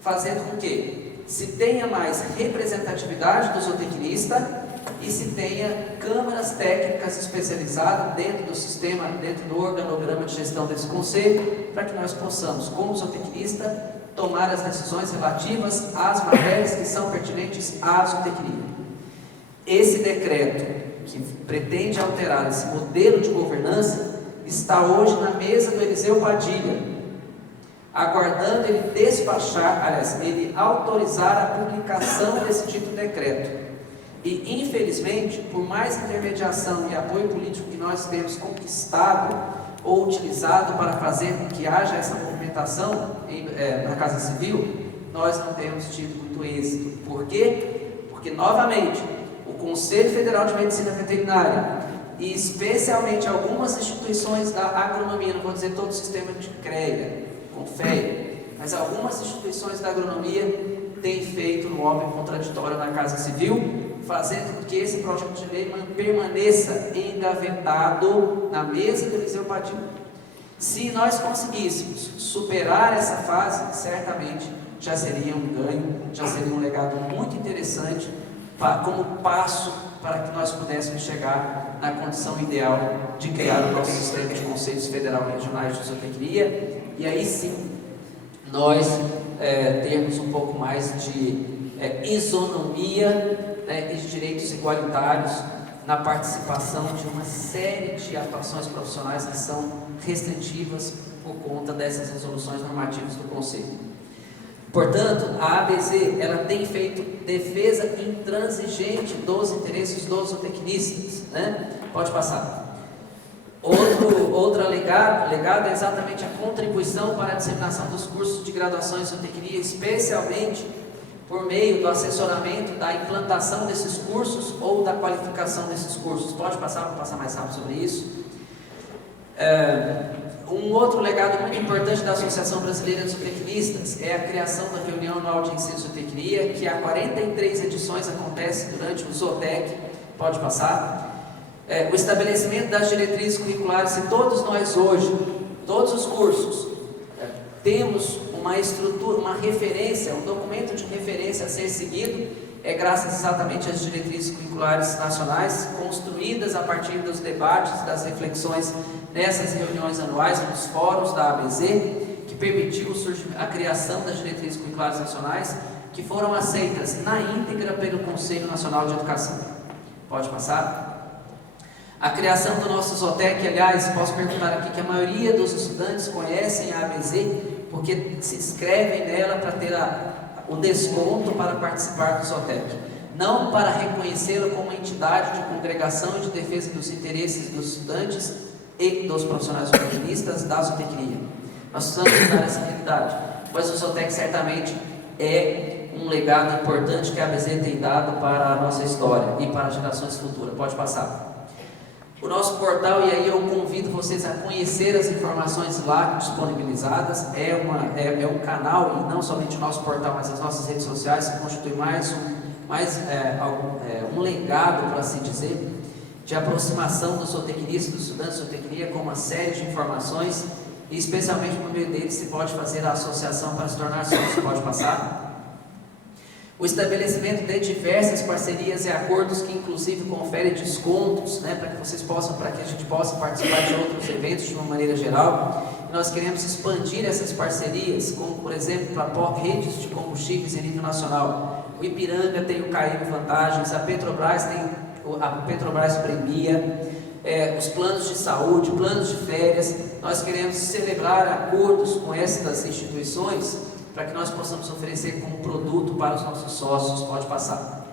fazendo com que se tenha mais representatividade do zootecnista e se tenha câmaras técnicas especializadas dentro do sistema, dentro do organograma de gestão desse conselho, para que nós possamos, como zootecnista, tomar as decisões relativas às matérias que são pertinentes à zootecnia. Esse decreto, que pretende alterar esse modelo de governança, está hoje na mesa do Eliseu Padilha, aguardando ele despachar, aliás, ele autorizar a publicação desse dito decreto. E, infelizmente, por mais intermediação e apoio político que nós temos conquistado ou utilizado para fazer com que haja essa movimentação na Casa Civil, nós não temos tido muito êxito. Por quê? Porque, novamente, o Conselho Federal de Medicina Veterinária e especialmente algumas instituições da agronomia, não vou dizer todo o sistema de CREA, CONFEA, mas algumas instituições da agronomia têm feito um lobby contraditório na Casa Civil, fazendo com que esse projeto de lei permaneça engavetado na mesa do Eliseu Padilha. Se nós conseguíssemos superar essa fase, certamente já seria um ganho, já seria um legado muito interessante como passo para que nós pudéssemos chegar na condição ideal de criar o nosso sistema de conselhos federal e regionais de zootecnia, e aí sim nós termos um pouco mais de isonomia, e de direitos igualitários na participação de uma série de atuações profissionais que são restritivas por conta dessas resoluções normativas do Conselho. Portanto, a ABZ ela tem feito defesa intransigente dos interesses dos zootecnistas, né? Pode passar. Outro legado é exatamente a contribuição para a disseminação dos cursos de graduação em zootecnia, especialmente por meio do assessoramento da implantação desses cursos ou da qualificação desses cursos. Pode passar, vou passar mais rápido sobre isso. Um outro legado muito importante da Associação Brasileira de Zootecnistas é a criação da reunião anual de ensino de zootecnia, que há 43 edições acontece durante o Zootec. Pode passar. O estabelecimento das diretrizes curriculares, e todos nós hoje, todos os cursos, temos uma estrutura, uma referência, um documento de referência a ser seguido, graças exatamente às diretrizes curriculares nacionais, construídas a partir dos debates, das reflexões nessas reuniões anuais, nos fóruns da ABZ, que permitiu a criação das diretrizes curriculares nacionais, que foram aceitas na íntegra pelo Conselho Nacional de Educação. Pode passar? A criação do nosso Zootec, aliás, posso perguntar aqui que a maioria dos estudantes conhecem a ABZ, porque se inscrevem nela para ter o desconto para participar do Zootec, não para reconhecê-la como entidade de congregação e de defesa dos interesses dos estudantes e dos profissionais zootecnistas da zootecnia. Nós precisamos mudar essa realidade, pois o Zootec certamente é um legado importante que a ABZ tem dado para a nossa história e para gerações futuras. Pode passar. O nosso portal, e aí eu convido vocês a conhecer as informações lá disponibilizadas, é um canal, e não somente o nosso portal, mas as nossas redes sociais, que constitui um legado, por assim dizer, de aproximação dos zootecnistas, dos estudantes de zootecnia, com uma série de informações, e especialmente por meio deles se pode fazer a associação para se tornar sócio. Pode passar. O estabelecimento de diversas parcerias e acordos que inclusive conferem descontos, né, para que a gente possa participar de outros eventos de uma maneira geral. E nós queremos expandir essas parcerias, como por exemplo para redes de combustíveis em nível nacional. O Ipiranga tem o KM Vantagens, a Petrobras premia, os planos de saúde, planos de férias. Nós queremos celebrar acordos com estas instituições para que nós possamos oferecer como produto para os nossos sócios. Pode passar.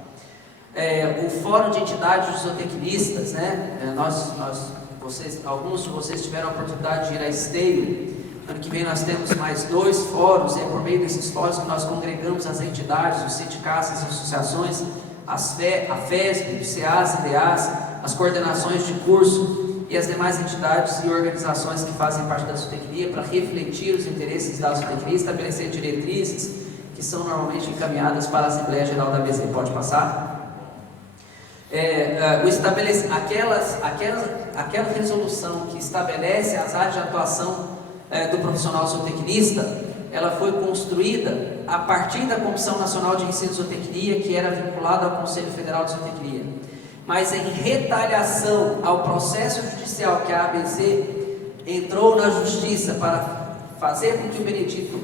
O Fórum de Entidades de Zootecnistas, né? Alguns de vocês tiveram a oportunidade de ir a Esteio. Ano que vem nós temos mais 2 fóruns, e é por meio desses fóruns que nós congregamos as entidades, os sindicatos, as associações, a FESB, o CEAS, IDEAS, as coordenações de curso e as demais entidades e organizações que fazem parte da zootecnia, para refletir os interesses da zootecnia, estabelecer diretrizes que são normalmente encaminhadas para a Assembleia Geral da ABZ. Pode passar? Aquela resolução que estabelece as áreas de atuação do profissional zootecnista, ela foi construída a partir da Comissão Nacional de Ensino de Zootecnia, que era vinculada ao Conselho Federal de Zootecnia. Mas em retaliação ao processo judicial que a ABZ entrou na justiça para fazer com que o Benedito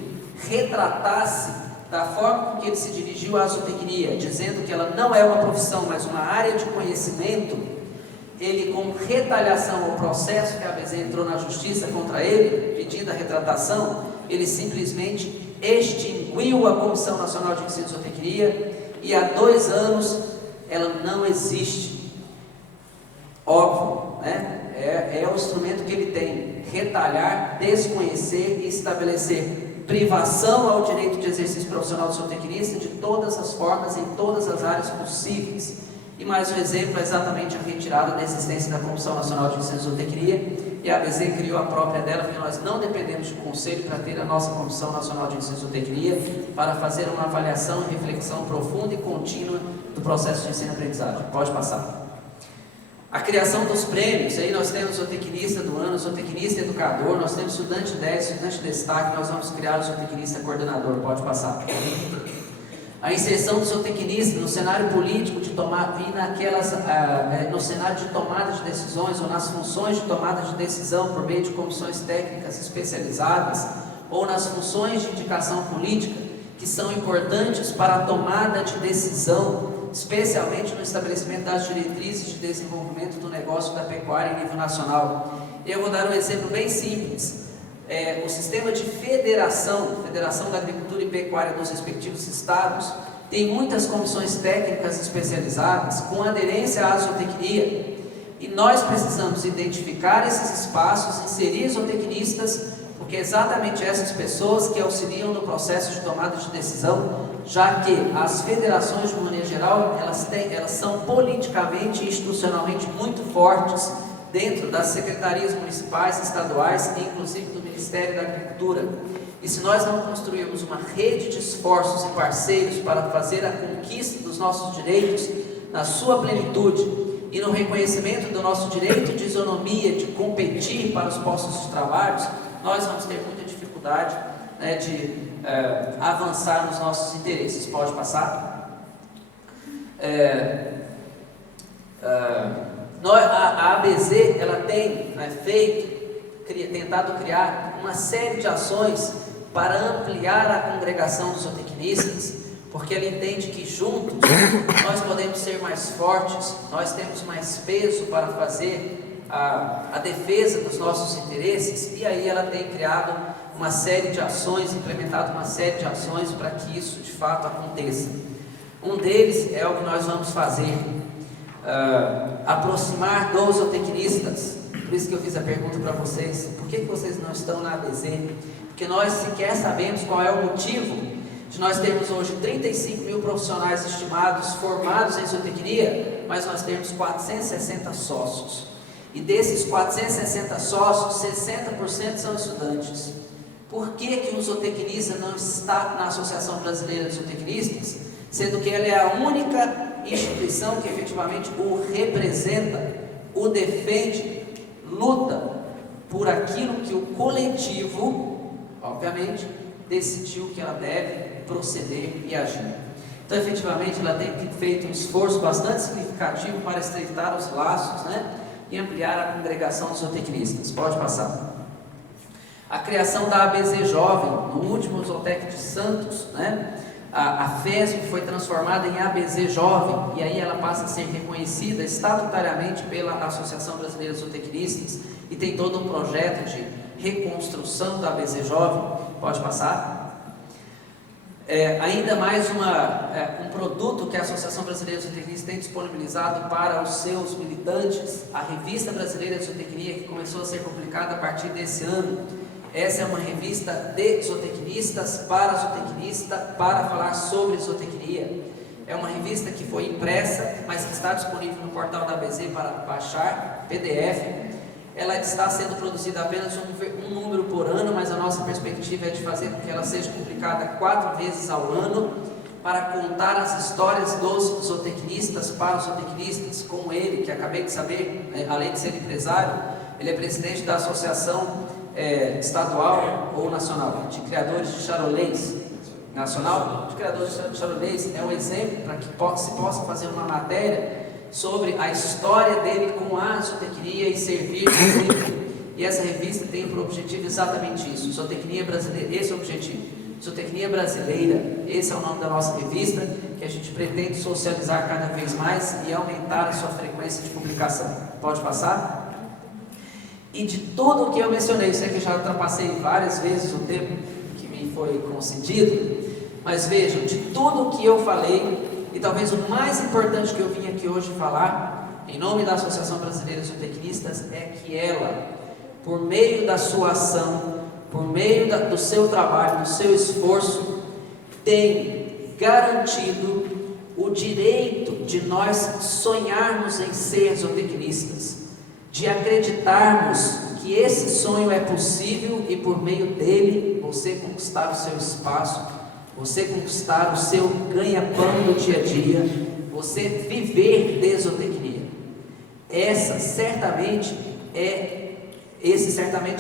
retratasse da forma com que ele se dirigiu à zootecnia, dizendo que ela não é uma profissão, mas uma área de conhecimento, ele, com retaliação ao processo que a ABZ entrou na justiça contra ele, pedindo a retratação, ele simplesmente extinguiu a Comissão Nacional de Ensino de Zootecnia, e há 2 anos ela não existe. Óbvio, né? É o instrumento que ele tem: retalhar, desconhecer e estabelecer privação ao direito de exercício profissional do zootecnista de todas as formas, em todas as áreas possíveis. E mais um exemplo é exatamente a retirada da existência da Comissão Nacional de Ensino de Zootecnia, e a ABZ criou a própria dela, porque nós não dependemos de conselho para ter a nossa Comissão Nacional de Ensino de Zootecnia, para fazer uma avaliação e reflexão profunda e contínua do processo de ensino e aprendizagem. Pode passar. A criação dos prêmios, aí nós temos zootecnista do ano, zootecnista educador, nós temos estudante 10, estudante de destaque, nós vamos criar o zootecnista coordenador, pode passar. A inserção do zootecnista no cenário político de tomar, no cenário de tomada de decisões ou nas funções de tomada de decisão por meio de comissões técnicas especializadas ou nas funções de indicação política que são importantes para a tomada de decisão, especialmente no estabelecimento das diretrizes de desenvolvimento do negócio da pecuária em nível nacional. Eu vou dar um exemplo bem simples. O sistema de federação da agricultura e pecuária dos respectivos estados, tem muitas comissões técnicas especializadas com aderência à zootecnia, e nós precisamos identificar esses espaços, inserir zootecnistas, porque é exatamente essas pessoas que auxiliam no processo de tomada de decisão, já que as federações, de maneira geral, elas são politicamente e institucionalmente muito fortes dentro das secretarias municipais, estaduais e inclusive do Ministério da Agricultura. E se nós não construirmos uma rede de esforços e parceiros para fazer a conquista dos nossos direitos na sua plenitude e no reconhecimento do nosso direito de isonomia, de competir para os postos de trabalho, nós vamos ter muita dificuldade de avançar nos nossos interesses. Pode passar? A ABZ ela tem tentado criar uma série de ações para ampliar a congregação dos zootecnistas, porque ela entende que juntos nós podemos ser mais fortes, nós temos mais peso para fazer a defesa dos nossos interesses, e aí ela tem criado uma série de ações, implementado uma série de ações para que isso de fato aconteça. Um deles é o que nós vamos fazer, aproximar dos zootecnistas. Por isso que eu fiz a pergunta para vocês: por que vocês não estão na ABZ? Porque nós sequer sabemos qual é o motivo de nós termos hoje 35 mil profissionais estimados formados em zootecnia, mas nós temos 460 sócios, e desses 460 sócios, 60% são estudantes. Por que o zootecnista não está na Associação Brasileira de Zootecnistas, sendo que ela é a única instituição que efetivamente o representa, o defende, luta por aquilo que o coletivo, obviamente, decidiu que ela deve proceder e agir. Então, efetivamente, ela tem feito um esforço bastante significativo para estreitar os laços, e ampliar a congregação dos zootecnistas. Pode passar. A criação da ABZ Jovem, no último Zootec de Santos, a FESP foi transformada em ABZ Jovem, e aí ela passa a ser reconhecida estatutariamente pela Associação Brasileira de Zootecnistas, e tem todo um projeto de reconstrução da ABZ Jovem. Pode passar. Ainda mais um produto que a Associação Brasileira de Zootecnia tem disponibilizado para os seus militantes, a Revista Brasileira de Zootecnia, que começou a ser publicada a partir desse ano. Essa é uma revista de zootecnistas para zootecnista, para falar sobre zootecnia. É uma revista que foi impressa, mas que está disponível no portal da ABZ para baixar, PDF. Ela está sendo produzida apenas um número por ano, mas a nossa perspectiva é de fazer com que ela seja publicada 4 vezes ao ano, para contar as histórias dos zootecnistas para os zootecnistas, como ele, que acabei de saber, além de ser empresário, ele é presidente da Associação Estadual ou Nacional de Criadores de Charolês, Nacional de Criadores de Charolês. É um exemplo para que se possa fazer uma matéria sobre a história dele com a zootecnia e servir de exemplo. E essa revista tem por objetivo exatamente isso, zootecnia brasileira, esse é o objetivo, zootecnia brasileira, esse é o nome da nossa revista, que a gente pretende socializar cada vez mais e aumentar a sua frequência de publicação. Pode passar? E de tudo o que eu mencionei, sei que já ultrapassei várias vezes o tempo que me foi concedido, mas vejam, de tudo o que eu falei, e talvez o mais importante que eu vim aqui hoje falar, em nome da Associação Brasileira de Zootecnistas, é que ela, por meio da sua ação, por meio do seu trabalho, do seu esforço, tem garantido o direito de nós sonharmos em ser zootecnistas, de acreditarmos que esse sonho é possível e por meio dele você conquistar o seu espaço, você conquistar o seu ganha-pão do dia a dia, você viver de zootecnia. esse certamente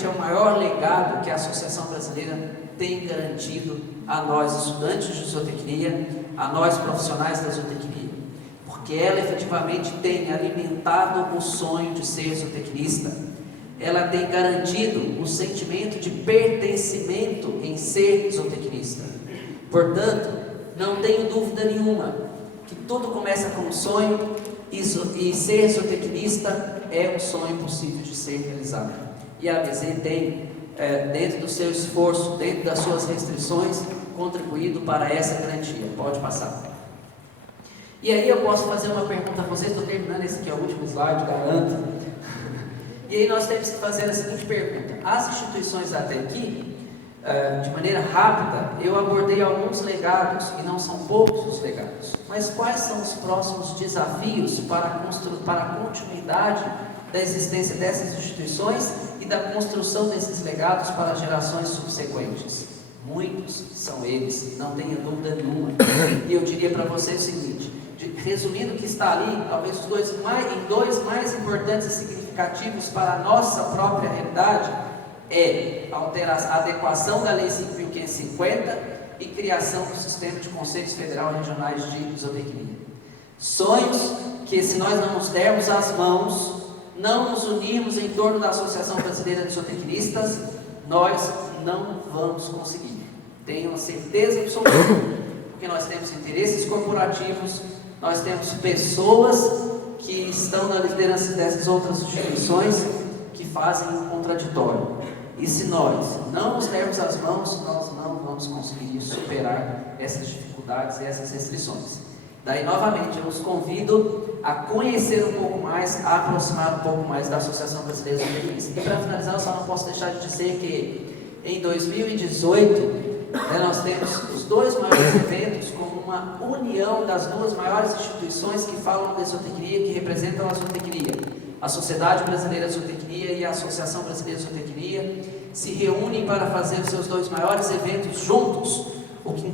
é o maior legado que a Associação Brasileira tem garantido a nós estudantes de zootecnia, a nós profissionais da zootecnia, porque ela efetivamente tem alimentado o sonho de ser zootecnista, ela tem garantido o sentimento de pertencimento em ser zootecnista. Portanto, não tenho dúvida nenhuma que tudo começa com um sonho e ser zootecnista é um sonho possível de ser realizado. E a ABZ tem, dentro do seu esforço, dentro das suas restrições, contribuído para essa garantia. Pode passar. E aí eu posso fazer uma pergunta a vocês, estou terminando, esse aqui é o último slide, garanto. E aí nós temos que fazer a seguinte pergunta: as instituições até aqui, de maneira rápida, eu abordei alguns legados, e não são poucos os legados, mas quais são os próximos desafios para a continuidade da existência dessas instituições e da construção desses legados para gerações subsequentes? Muitos são eles, não tenha dúvida nenhuma. E eu diria para vocês o seguinte, resumindo o que está ali, talvez os dois mais importantes e significativos para a nossa própria realidade é a adequação da Lei 5.550 e criação do sistema de conselhos federal e regionais de zootecnia. Sonhos que, se nós não nos dermos as mãos, não nos unirmos em torno da Associação Brasileira de Zootecnistas, nós não vamos conseguir. Tenham certeza absoluta, porque nós temos interesses corporativos, nós temos pessoas que estão na liderança dessas outras instituições que fazem um contraditório. E se nós não nos dermos as mãos, nós não vamos conseguir superar essas dificuldades e essas restrições. Daí, novamente, eu os convido a conhecer um pouco mais, a aproximar um pouco mais da Associação Brasileira de Zootecnia. E para finalizar, eu só não posso deixar de dizer que em 2018, nós temos os dois maiores eventos como uma união das duas maiores instituições que falam de zootecnia, que representam a zootecnia. A Sociedade Brasileira de Zootecnia e a Associação Brasileira de Zootecnia se reúnem para fazer os seus dois maiores eventos juntos,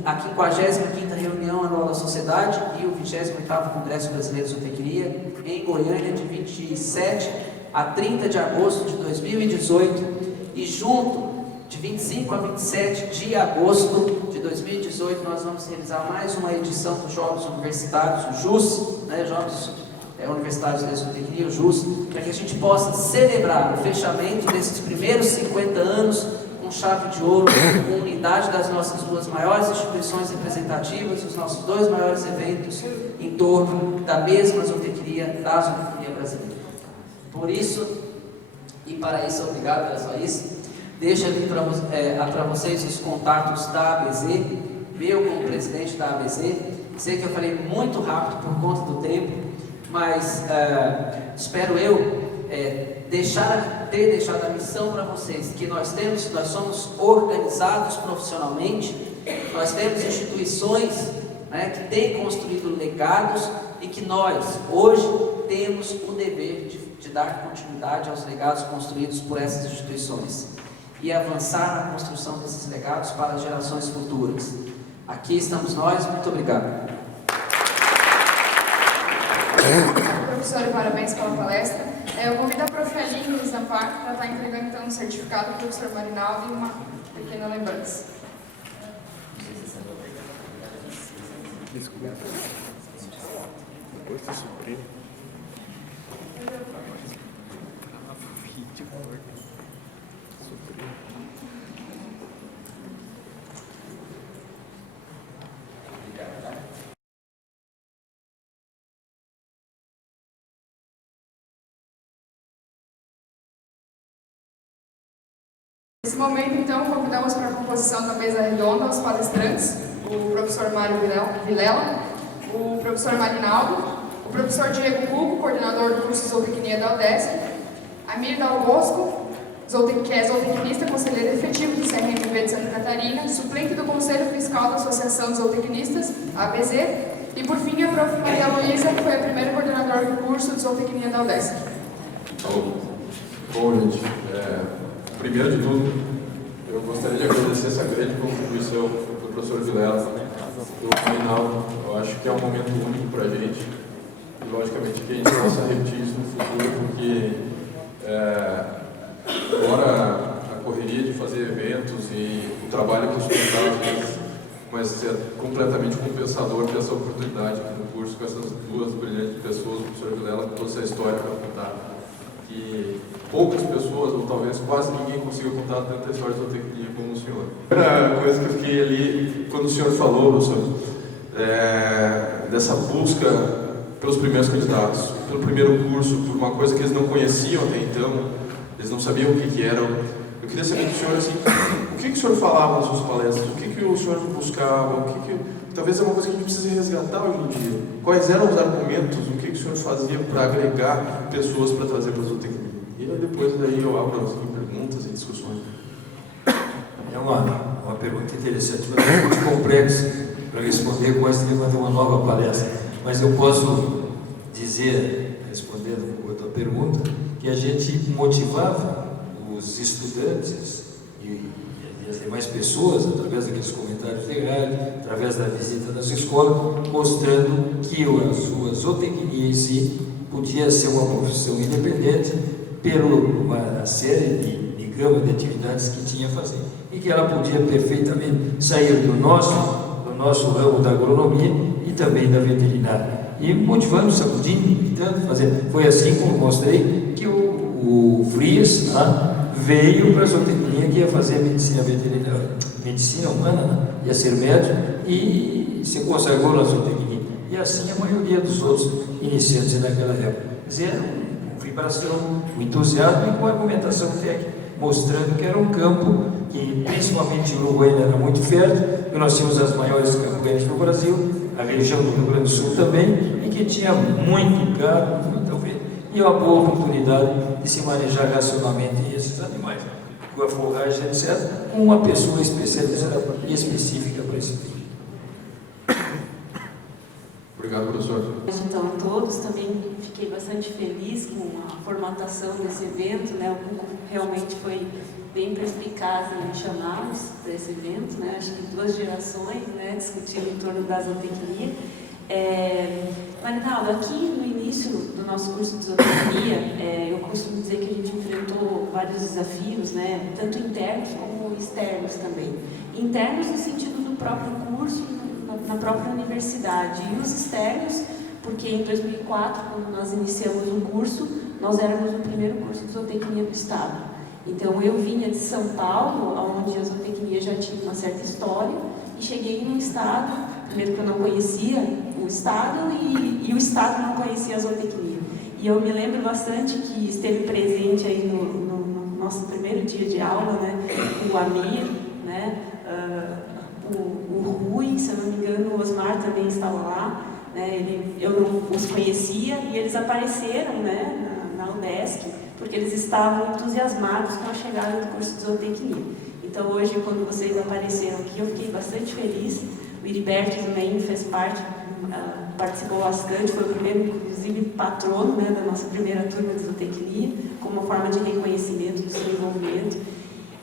a 55ª reunião anual da Sociedade e o 28º Congresso Brasileiro de Zootecnia, em Goiânia, de 27 a 30 de agosto de 2018, e junto, de 25 a 27 de agosto de 2018, nós vamos realizar mais uma edição dos Jogos Universitários, o JUS, Jogos Universitários de Zootecnia, o JUS, para que a gente possa celebrar o fechamento desses primeiros 50 anos com chave de ouro, com unidade das nossas duas maiores instituições representativas, os nossos dois maiores eventos em torno da mesma zootecnia, da zootecnia brasileira. Por isso, e para isso, obrigado, era só isso. Deixo ali para vocês os contatos da ABZ, meu como presidente da ABZ. Sei que eu falei muito rápido por conta do tempo, mas espero eu ter deixado a missão para vocês, que nós somos organizados profissionalmente, nós temos instituições que têm construído legados e que nós, hoje, temos o dever de dar continuidade aos legados construídos por essas instituições e avançar na construção desses legados para as gerações futuras. Aqui estamos nós, muito obrigado. Professor, parabéns pela palestra. Eu convido a prof. Aline Zampar para estar entregando então um certificado para o professor Marinaldo e uma pequena lembrança. Desculpa. Depois você suprime. Nesse momento, então, convidamos para a composição da mesa redonda os palestrantes, o professor Mário Vilela, o professor Marinaldo, o professor Diego Cuco, coordenador do curso de zootecnia da UDESC, a Mirda Albosco, que é zootecnista, conselheiro efetivo do CRMV de Santa Catarina, suplente do Conselho Fiscal da Associação de Zootecnistas, ABZ, e por fim a prof. Maria Luísa, que foi a primeira coordenadora do curso de zootecnia da UDESC. Bom, gente, primeiro de tudo, eu gostaria de agradecer essa grande contribuição do professor Vilela, do Marinaldo. Eu acho que é um momento único para a gente logicamente, que a gente possa repetir isso no futuro, porque fora a correria de fazer eventos e o trabalho que isso dá, às vezes, mas é completamente compensador ter essa oportunidade aqui no curso com essas duas brilhantes pessoas, o professor Vilela, com toda essa história para contar. E poucas pessoas, ou talvez quase ninguém, consiga contar tanta história de zootecnia como o senhor. A primeira coisa que eu fiquei ali, quando o senhor falou, professor, dessa busca pelos primeiros candidatos, pelo primeiro curso, por uma coisa que eles não conheciam até então, eles não sabiam o que eram. Eu queria saber do senhor, assim, o que o senhor falava nas suas palestras, o que o senhor buscava, talvez é uma coisa que a gente precisa resgatar hoje em dia. Quais eram os argumentos, o que o senhor fazia para agregar pessoas para trazer para a zootecnia? E depois daí eu abro assim, perguntas e discussões. É uma pergunta interessante, mas é muito complexa para responder, quase teria que fazer uma nova palestra. Mas eu posso dizer, respondendo a tua pergunta, que a gente motivava os estudantes e as demais pessoas, através daqueles comentários de rádio, através da visita das escolas, mostrando que a sua zootecnia em si podia ser uma profissão independente pela uma série de gama de atividades que tinha a fazer, e que ela podia perfeitamente sair do nosso ramo da agronomia e também da veterinária, e motivando, sacudindo, invitando, fazendo. Foi assim como mostrei que o Frias veio para a zootecnia, que ia fazer medicina veterinária, medicina humana, ia ser médico, e se consagrou na zootecnia. E assim a maioria dos outros iniciantes naquela época. Quer dizer, vibração, um entusiasmo e com argumentação técnica, mostrando que era um campo que, principalmente o Uruguai, era muito fértil, e nós tínhamos as maiores campanhas do Brasil, a região do Rio Grande do Sul também, e que tinha muito gado, muita ovelha, e uma boa oportunidade de se manejar racionalmente esses animais, com a forragem, etc., com uma pessoa especializada e específica para esse tipo. Obrigado, professor. Então, a todos, também fiquei bastante feliz com a formatação desse evento, né? O Cuco realmente foi bem perspicaz em chamá-los para esse evento, né? Acho que 2 gerações, né, discutindo em torno da zootecnia. Marinaldo, aqui no início do nosso curso de zootecnia, eu costumo dizer que a gente enfrentou vários desafios, né? Tanto internos como externos também. Internos no sentido do próprio curso, na própria universidade, e os externos, porque em 2004, quando nós iniciamos o curso, nós éramos o primeiro curso de zootecnia do estado. Então eu vinha de São Paulo, onde a zootecnia já tinha uma certa história, e cheguei num estado, primeiro que eu não conhecia o estado, e o estado não conhecia a zootecnia. E eu me lembro bastante que esteve presente aí no nosso primeiro dia de aula, né, o Amir, né, o Rui, se eu não me engano, o Osmar também estava lá, né, eu não os conhecia, e eles apareceram, né, na UDESC, porque eles estavam entusiasmados com a chegada do curso de zootecnia. Então hoje, quando vocês apareceram aqui, eu fiquei bastante feliz. O Heriberto também fez parte, participou bastante, foi o primeiro, inclusive, patrono, né, da nossa primeira turma de zootecnia, como uma forma de reconhecimento do seu envolvimento.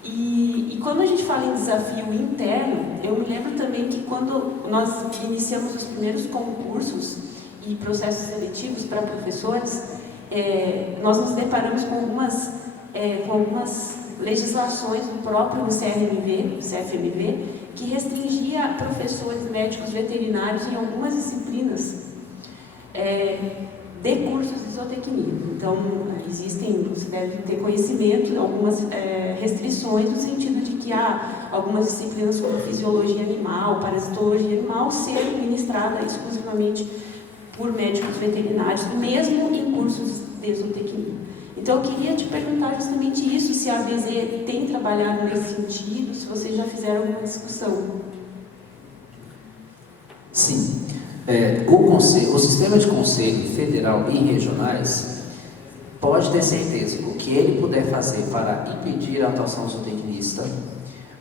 E quando a gente fala em desafio interno, eu me lembro também que quando nós iniciamos os primeiros concursos e processos seletivos para professores, nós nos deparamos com algumas legislações do próprio CFMV, que restringia professores médicos veterinários em algumas disciplinas de cursos de zootecnia. Então, você deve ter conhecimento de algumas restrições, no sentido de que há algumas disciplinas como fisiologia animal, parasitologia animal, serem ministradas exclusivamente por médicos veterinários, mesmo em cursos de zootecnia. Então, eu queria te perguntar justamente isso, se a ABZ tem trabalhado nesse sentido, se vocês já fizeram alguma discussão. Sim. O sistema de conselho federal e regionais pode ter certeza, o que ele puder fazer para impedir a atuação zootecnista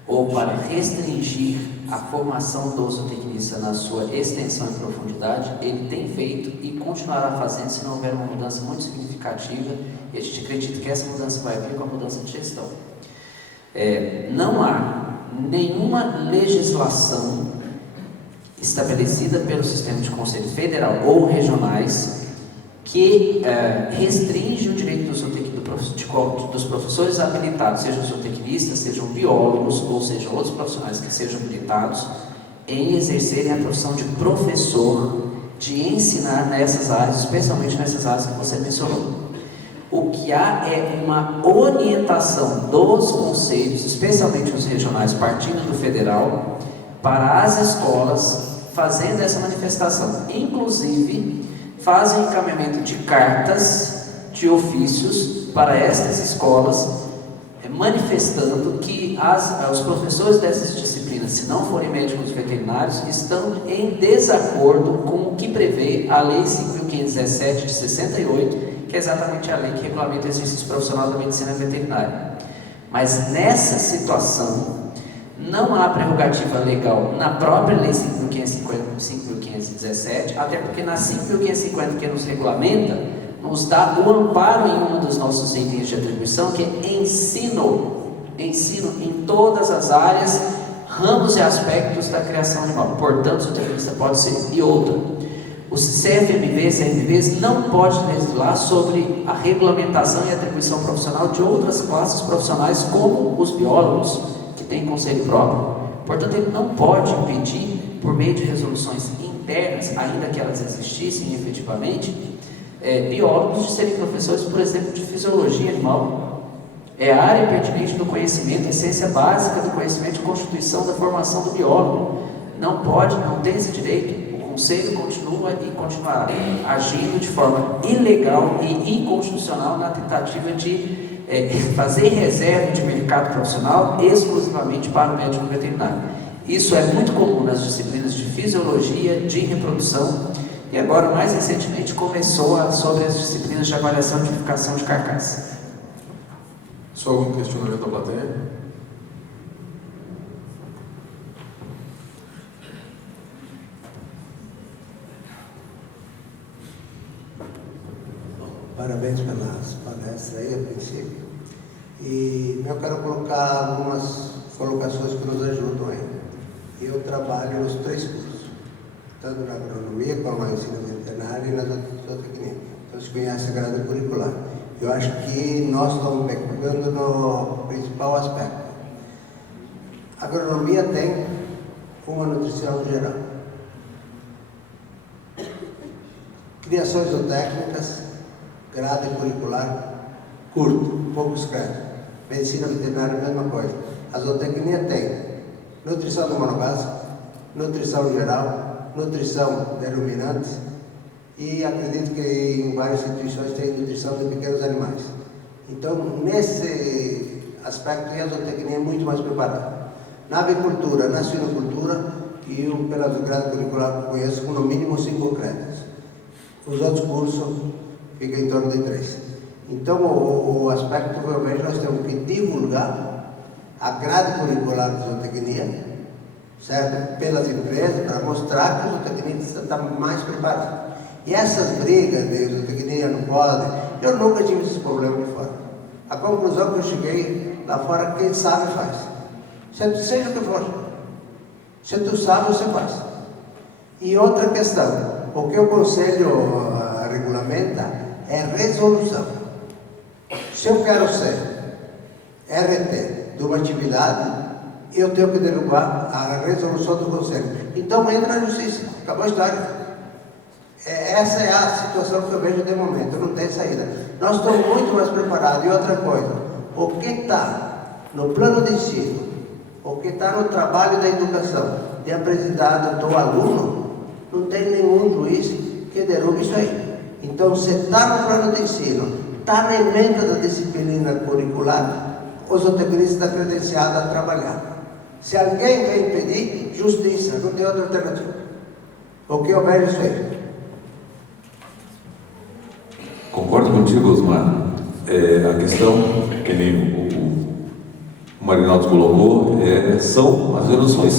ou para restringir a formação do zootecnista na sua extensão e profundidade, ele tem feito e continuará fazendo se não houver uma mudança muito significativa, e a gente acredita que essa mudança vai vir com a mudança de gestão. Não há nenhuma legislação estabelecida pelo sistema de conselho federal ou regionais que restringe o direito dos professores habilitados, sejam zootecnistas, sejam biólogos, ou sejam outros profissionais que sejam habilitados, em exercerem a profissão de professor, de ensinar nessas áreas, especialmente nessas áreas que você mencionou. O que há é uma orientação dos conselhos, especialmente os regionais, partindo do federal, para as escolas, fazendo essa manifestação. Inclusive, fazem o encaminhamento de cartas, de ofícios, para essas escolas, manifestando que os professores dessas disciplinas, se não forem médicos veterinários, estão em desacordo com o que prevê a Lei 5.517 de 68, que é exatamente a lei que regulamenta o exercício profissional da medicina veterinária. Mas nessa situação, não há prerrogativa legal na própria Lei 5.517, até porque na 5.550 que nos regulamenta, nos dá o amparo em um dos nossos itens de atribuição, que é ensino em todas as áreas, ramos e aspectos da criação animal. Portanto, o zootecnista pode ser. E outra, os CFMVs não pode legislar sobre a regulamentação e atribuição profissional de outras classes profissionais, como os biólogos, que têm conselho próprio. Portanto, ele não pode impedir, por meio de resoluções internas, ainda que elas existissem efetivamente, biólogos de serem professores, por exemplo, de fisiologia animal. É a área pertinente do conhecimento, a essência básica do conhecimento de constituição da formação do biólogo. Não pode, não tem esse direito. O Conselho continua e continuará agindo de forma ilegal e inconstitucional na tentativa de fazer reserva de mercado profissional exclusivamente para o médico veterinário. Isso é muito comum nas disciplinas de fisiologia, de reprodução, e agora, mais recentemente, começou sobre as disciplinas de avaliação e identificação de carcaça. Só algum questionamento da plateia? Parabéns pelas palestras aí, a princípio. E eu quero colocar algumas colocações que nos ajudam aí. Eu trabalho nos 3 cursos, tanto na agronomia, como na ensino veterinário e na zootecnia. Então, se conhece a grade curricular. Eu acho que nós estamos pegando no principal aspecto. A agronomia tem uma nutrição geral. Criações zootécnicas, grade curricular curto, poucos créditos. Medicina veterinária, a mesma coisa. A zootecnia tem nutrição do monogásio, nutrição geral, nutrição de ruminantes e acredito que em várias instituições tem nutrição de pequenos animais. Então, nesse aspecto, a zootecnia é muito mais preparada. Na avicultura, na suinocultura, e eu, pela grade curricular que conheço, com no mínimo 5 créditos. Os outros cursos ficam em torno de 3. Então, o aspecto que eu vejo, nós temos que divulgar a grade curricular de zootecnia, certo? Pelas empresas, para mostrar que o zootecnista está mais preparado. E essas brigas de zootecnia não pode, eu nunca tive esses problemas de fora. A conclusão que eu cheguei lá fora, quem sabe faz. Seja o que for. Se tu sabe, você faz. E outra questão, o que o Conselho regulamenta é resolução. Se eu quero ser RT de uma atividade, eu tenho que derrubar a resolução do Conselho. Então entra na justiça, acabou a história. Essa é a situação que eu vejo de momento, não tem saída. Nós estamos muito mais preparados. E outra coisa, o que está no plano de ensino, o que está no trabalho da educação, de aprendizado do aluno, não tem nenhum juiz que derrube isso aí. Então, se está no plano de ensino, está na emenda da disciplina curricular, o zootecnista está credenciado a trabalhar. Se alguém vem pedir, justiça, não tem outra alternativa. O que eu vejo isso aí? Concordo contigo, Osmar. A questão, que nem o Marinaldo colocou, as resoluções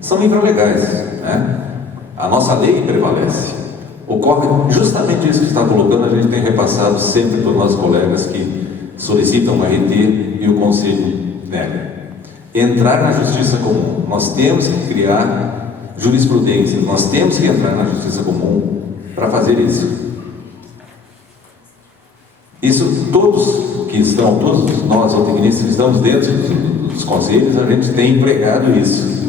são infralegais, né? A nossa lei prevalece. Ocorre justamente isso que está colocando, a gente tem repassado sempre para os nossos colegas que solicitam uma RT e o Conselho nega. Entrar na justiça comum, nós temos que criar jurisprudência, nós temos que entrar na justiça comum para fazer isso. Isso todos que estão, todos nós zootecnistas que estamos dentro dos conselhos, a gente tem empregado isso,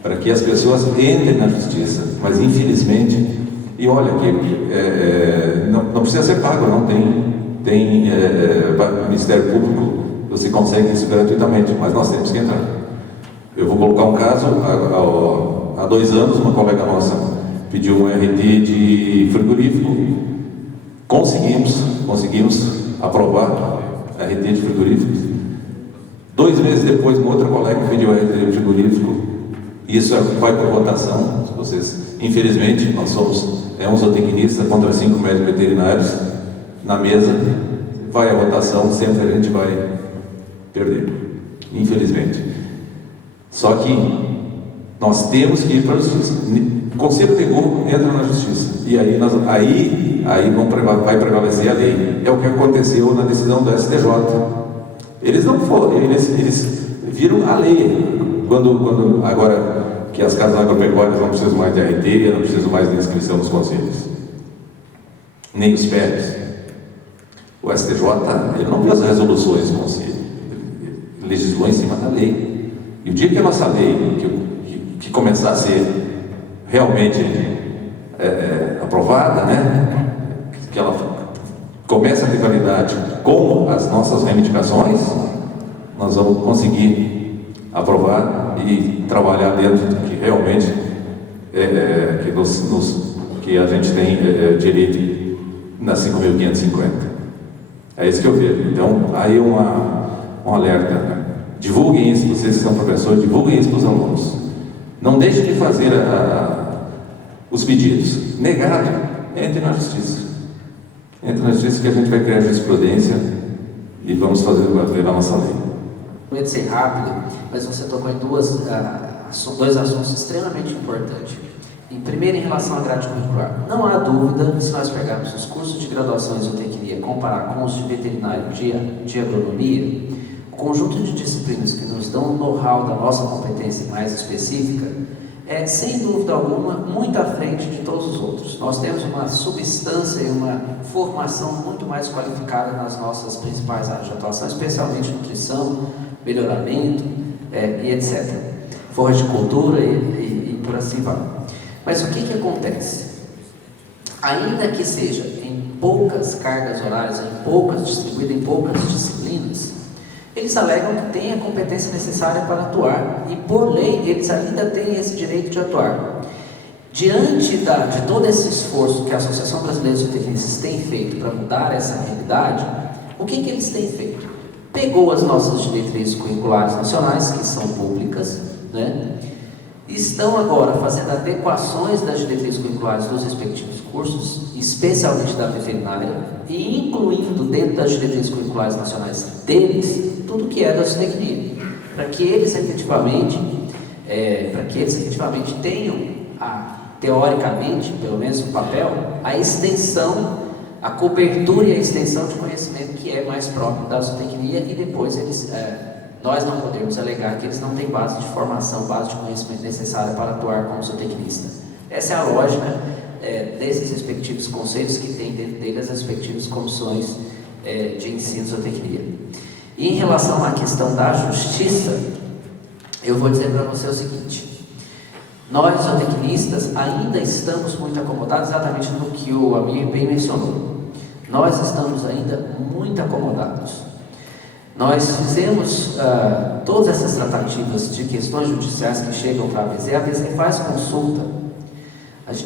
para que as pessoas entrem na justiça, mas infelizmente, e olha que não precisa ser pago, não tem Ministério Público, você consegue isso gratuitamente, mas nós temos que entrar. Eu vou colocar um caso, há 2 anos uma colega nossa pediu um RT de frigorífico, conseguimos aprovar RT de frigorífico. 2 meses depois, uma outra colega pediu RT de frigorífico, e isso vai para votação. Infelizmente, nós somos um zootecnista contra 5 médicos veterinários na mesa, vai a votação, sempre a gente vai perder, infelizmente. Só que nós temos que ir para a justiça. O conselho negou, entra na justiça, e aí vai prevalecer a lei. É o que aconteceu na decisão do STJ. Eles não foram, eles viram a lei. Quando agora que as casas agropecuárias não precisam mais de RT, não precisam mais de inscrição nos conselhos, nem os PEPs. O STJ, ele não viu as resoluções do conselho, ele legislou em cima da lei. E o dia que a nossa lei que começar a ser realmente aprovada, né, que ela comece a ter validade com as nossas reivindicações, nós vamos conseguir aprovar e trabalhar dentro do que realmente que a gente tem direito nas 5.550. É isso que eu vejo. Então, aí um alerta. Divulguem isso, vocês que são professores, divulguem isso para os alunos. Não deixem de fazer os pedidos. Negado, entre na justiça. Entre na justiça que a gente vai criar jurisprudência e vamos fazer valer a nossa lei. Prometo ser rápido, mas você tocou em dois assuntos extremamente importantes. Em primeiro, em relação à grade curricular. Não há dúvida, se nós pegarmos os cursos de graduação em zootecnia e comparar com os de veterinário de agronomia, o conjunto de disciplinas que nos dão o know-how da nossa competência mais específica é, sem dúvida alguma, muito à frente de todos os outros. Nós temos uma substância e uma formação muito mais qualificada nas nossas principais áreas de atuação, especialmente nutrição, melhoramento e etc. Horticultura e por assim vai. Mas o que acontece? Ainda que seja em poucas cargas horárias, distribuído em poucas disciplinas, eles alegam que têm a competência necessária para atuar e, por lei, eles ainda têm esse direito de atuar. Diante de todo esse esforço que a Associação Brasileira de Zootecnistas tem feito para mudar essa realidade, o que eles têm feito? Pegou as nossas diretrizes curriculares nacionais, que são públicas, né? Estão agora fazendo adequações das diretrizes curriculares dos respectivos cursos, especialmente da veterinária, e incluindo dentro das diretrizes curriculares nacionais deles, tudo que é da zootecnia, para que eles efetivamente tenham, teoricamente, pelo menos no papel, a extensão, a cobertura e a extensão de conhecimento que é mais próprio da zootecnia, e depois nós não podemos alegar que eles não têm base de formação, base de conhecimento necessária para atuar como zootecnista. Essa é a lógica desses respectivos conselhos que tem dentro deles as respectivas comissões de ensino de zootecnia. E em relação à questão da justiça, eu vou dizer para você o seguinte: nós, zootecnistas, ainda estamos muito acomodados, exatamente no que o Amir bem mencionou. Nós estamos ainda muito acomodados. Nós fizemos todas essas tratativas de questões judiciais que chegam para a ABZ faz consulta,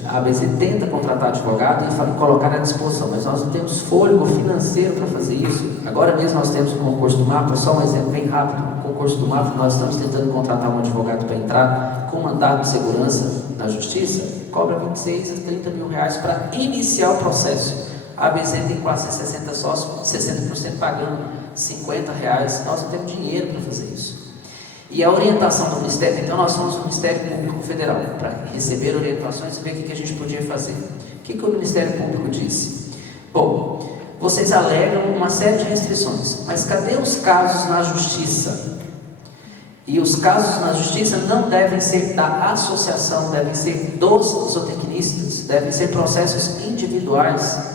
a ABZ tenta contratar advogado e colocar à disposição, mas nós não temos fôlego financeiro para fazer isso. Agora mesmo nós temos o concurso do MAPA, só um exemplo bem rápido. O concurso do MAPA, nós estamos tentando contratar um advogado para entrar com mandato de segurança na justiça, cobra 26 a 30 mil reais para iniciar o processo. A ABZ tem quase 60 sócios, 60% pagando 50 reais, nós não temos dinheiro para fazer isso. E a orientação do Ministério, então nós fomos no Ministério Público Federal para receber orientações e ver o que a gente podia fazer. O que o Ministério Público disse? Bom, vocês alegam uma série de restrições, mas cadê os casos na Justiça? E os casos na Justiça não devem ser da associação, devem ser dos zootecnistas, devem ser processos individuais.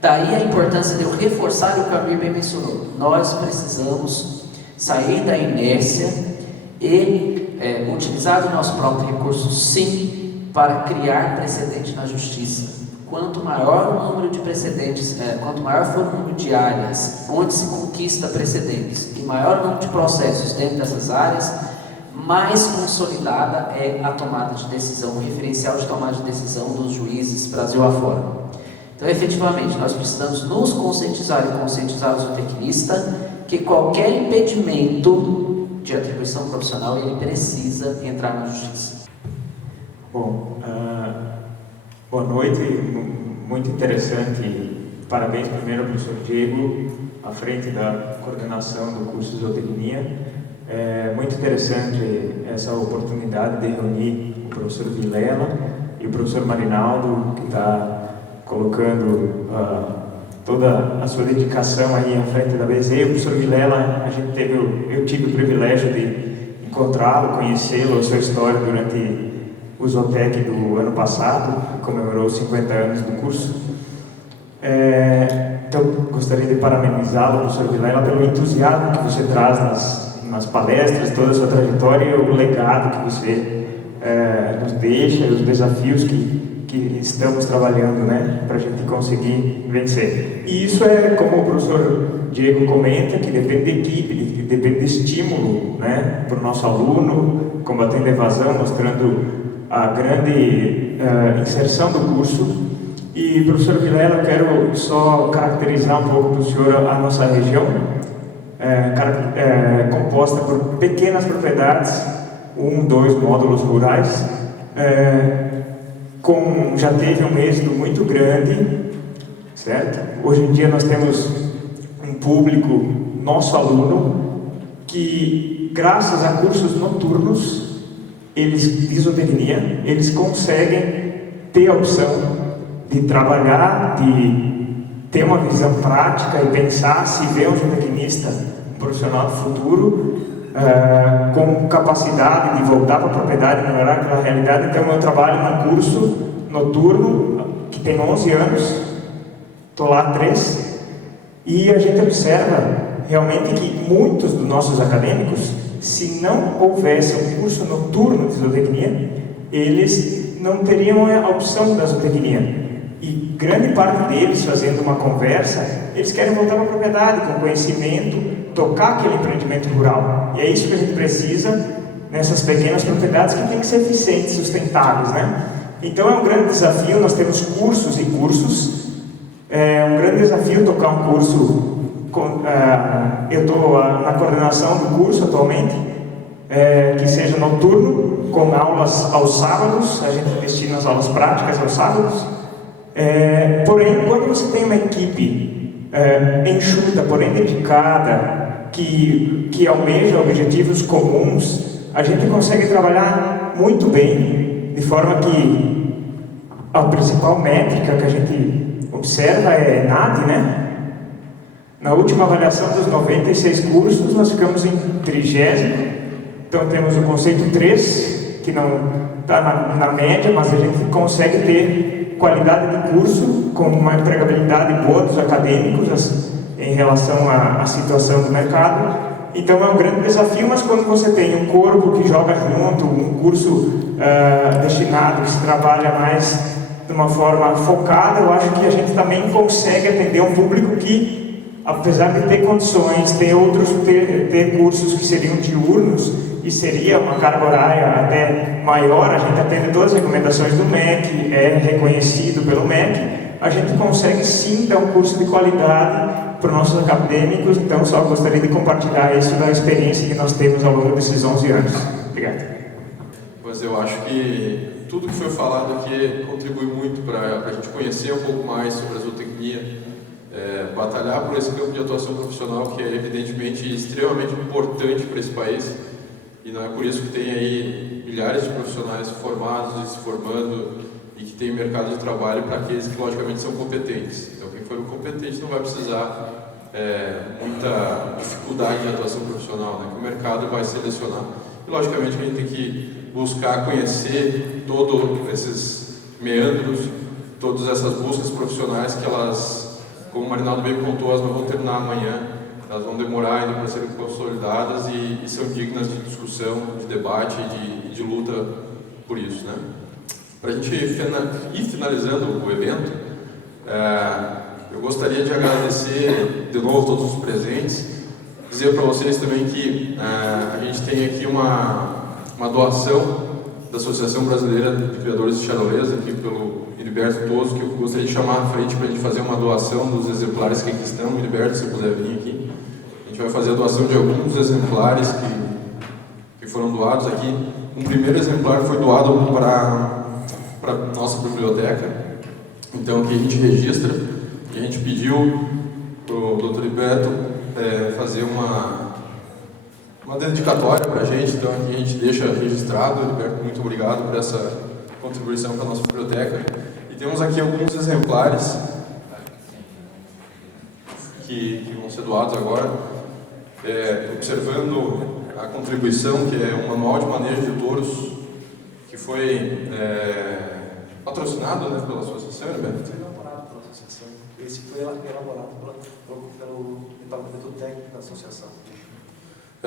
Daí a importância de eu reforçar o que o Amir bem mencionou. Nós precisamos sair da inércia e utilizar o nosso próprio recurso, sim, para criar precedente na justiça. Quanto maior o número de precedentes, quanto maior for o número de áreas onde se conquista precedentes e maior o número de processos dentro dessas áreas, mais consolidada é a tomada de decisão, o referencial de tomada de decisão dos juízes Brasil afora. Então, efetivamente, nós precisamos nos conscientizar e conscientizar o zootecnista que qualquer impedimento de atribuição profissional, ele precisa entrar na justiça. Bom, boa noite, muito interessante. Parabéns primeiro ao professor Diego, à frente da coordenação do curso de zootecnia. É muito interessante essa oportunidade de reunir o professor Vilela e o professor Marinaldo, que está colocando toda a sua dedicação aí à frente da BZ. O professor Vilela, eu tive o privilégio de encontrá-lo, conhecê-lo, a sua história durante o Zootec do ano passado, que comemorou os 50 anos do curso. Então, gostaria de parabenizá-lo, professor Vilela, pelo entusiasmo que você traz nas palestras, toda a sua trajetória e o legado que você nos deixa, os desafios que estamos trabalhando, né, para a gente conseguir vencer. E isso é, como o professor Diego comenta, que depende de equipe, depende de estímulo, né, para o nosso aluno, combatendo a evasão, mostrando a grande inserção do curso. E, professor Vilela, eu quero só caracterizar um pouco para o senhor a nossa região, composta por pequenas propriedades, 1, 2 módulos rurais, já teve um êxito muito grande, certo? Hoje em dia nós temos um público, nosso aluno, que graças a cursos noturnos, de zootecnia, eles conseguem ter a opção de trabalhar, de ter uma visão prática e pensar se vê um zootecnista, um profissional do futuro, com capacidade de voltar para a propriedade, melhorar aquela realidade. Então eu trabalho num curso noturno que tem 11 anos, estou lá há 3, e a gente observa realmente que muitos dos nossos acadêmicos, se não houvesse um curso noturno de zootecnia, eles não teriam a opção da zootecnia. E grande parte deles, fazendo uma conversa, eles querem voltar para a propriedade com conhecimento, tocar aquele empreendimento rural. E é isso que a gente precisa nessas pequenas propriedades que têm que ser eficientes, sustentáveis, né? Então é um grande desafio, nós temos cursos e cursos. É um grande desafio tocar um curso. Eu estou na coordenação do curso atualmente, que seja noturno, com aulas aos sábados, a gente destina as aulas práticas aos sábados. Porém, quando você tem uma equipe enxuta, porém dedicada, que almeja objetivos comuns, a gente consegue trabalhar muito bem, de forma que a principal métrica que a gente observa é NAD, né? Na última avaliação dos 96 cursos, nós ficamos em 30º, então temos o conceito 3, que não está na média, mas a gente consegue ter qualidade de curso com uma empregabilidade boa dos acadêmicos em relação à situação do mercado. Então é um grande desafio, mas quando você tem um corpo que joga junto, um curso destinado, que se trabalha mais de uma forma focada, eu acho que a gente também consegue atender um público que, apesar de ter condições, ter cursos que seriam diurnos, e seria uma carga horária até maior, a gente atende todas as recomendações do MEC, é reconhecido pelo MEC, a gente consegue sim dar um curso de qualidade para os nossos acadêmicos. Então só gostaria de compartilhar isso da experiência que nós temos ao longo desses 11 anos. Obrigado. Mas eu acho que tudo que foi falado aqui contribui muito para a gente conhecer um pouco mais sobre a zootecnia, batalhar por esse campo de atuação profissional que é evidentemente extremamente importante para esse país. E não é por isso que tem aí milhares de profissionais formados e se formando e que tem mercado de trabalho para aqueles que logicamente são competentes. Então quem for competente não vai precisar muita dificuldade de atuação profissional, né? Que o mercado vai selecionar. E logicamente a gente tem que buscar conhecer todos esses meandros, todas essas buscas profissionais que elas como o Marinaldo bem contou, elas não vão terminar amanhã, elas vão demorar ainda para serem consolidadas e são dignas de discussão, de debate e de luta por isso, né? Para a gente ir finalizando o evento, eu gostaria de agradecer de novo todos os presentes, dizer para vocês também que a gente tem aqui uma doação da Associação Brasileira de Criadores de Charolês, aqui pelo Heriberto Toso, que eu gostaria de chamar à frente para a gente fazer uma doação dos exemplares que aqui estão. Heriberto, se puder vir aqui. A gente vai fazer a doação de alguns exemplares que foram doados aqui. Um primeiro exemplar foi doado para a nossa biblioteca, então aqui a gente registra, e a gente pediu para o Dr. Heriberto fazer uma dedicatória para a gente, então aqui a gente deixa registrado. Heriberto, muito obrigado por essa contribuição para a nossa biblioteca. E temos aqui alguns exemplares que vão ser doados agora, observando a contribuição, que é um manual de manejo de touros, que foi patrocinado, né, pela associação, Heriberto? Foi elaborado pela associação. Esse foi elaborado pelo departamento técnico da associação.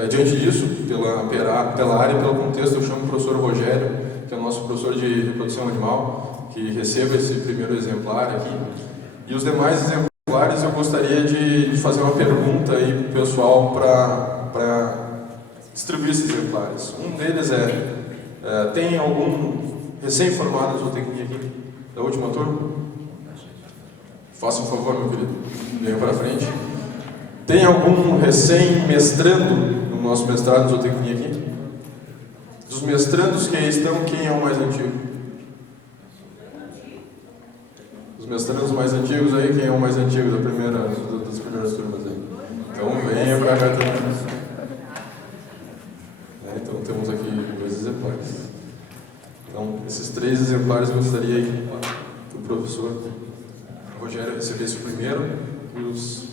Diante disso, pela área e pelo contexto, eu chamo o professor Rogério, que é o nosso professor de reprodução animal, que receba esse primeiro exemplar aqui. E os demais exemplares eu gostaria de fazer uma pergunta aí para o pessoal para distribuir esses exemplares. Um deles tem algum recém-formado de zootecnia aqui, da última turma? Faça um favor, meu querido, venha para frente. Tem algum recém-mestrando no nosso mestrado de zootecnia aqui? Dos mestrandos que aí estão, quem é o mais antigo? Os mestrandos mais antigos aí, quem é o mais antigo das primeiras turmas aí? Então venha para cá também. Então temos aqui 2 exemplares. Então, esses 3 exemplares eu gostaria aí que o professor Rogério recebesse o primeiro e os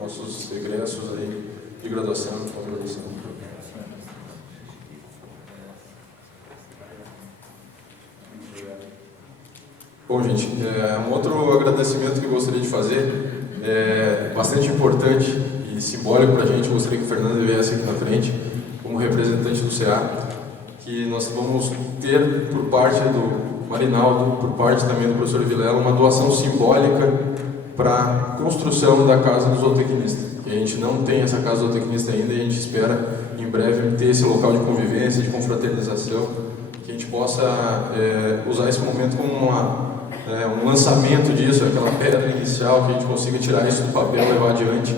nossos egressos aí de graduação e pós-graduação. Bom, gente, um outro agradecimento que eu gostaria de fazer, bastante importante e simbólico para a gente, eu gostaria que o Fernando viesse aqui na frente, como representante do CA, que nós vamos ter, por parte do Marinaldo, por parte também do professor Vilela, uma doação simbólica para a construção da Casa do Zootecnista. Que a gente não tem essa Casa do Zootecnista ainda e a gente espera, em breve, ter esse local de convivência, de confraternização, que a gente possa usar esse momento como um lançamento disso, aquela pedra inicial, que a gente consiga tirar isso do papel, levar adiante,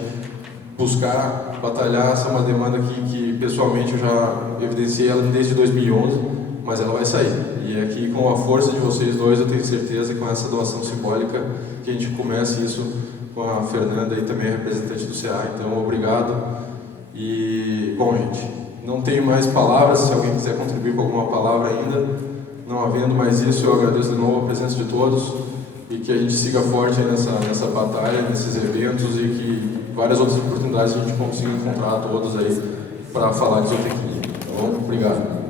buscar, batalhar. Essa é uma demanda que pessoalmente eu já evidenciei ela desde 2011, mas ela vai sair. E aqui, com a força de vocês dois, eu tenho certeza que com essa doação simbólica que a gente comece isso com a Fernanda e também a representante do CA. Então, obrigado. E, bom, gente, não tenho mais palavras. Se alguém quiser contribuir com alguma palavra ainda, não havendo mais isso, eu agradeço de novo a presença de todos e que a gente siga forte aí nessa batalha, nesses eventos, e que várias outras oportunidades a gente consiga encontrar todos aí para falar de zootecnia. Tá bom? Obrigado.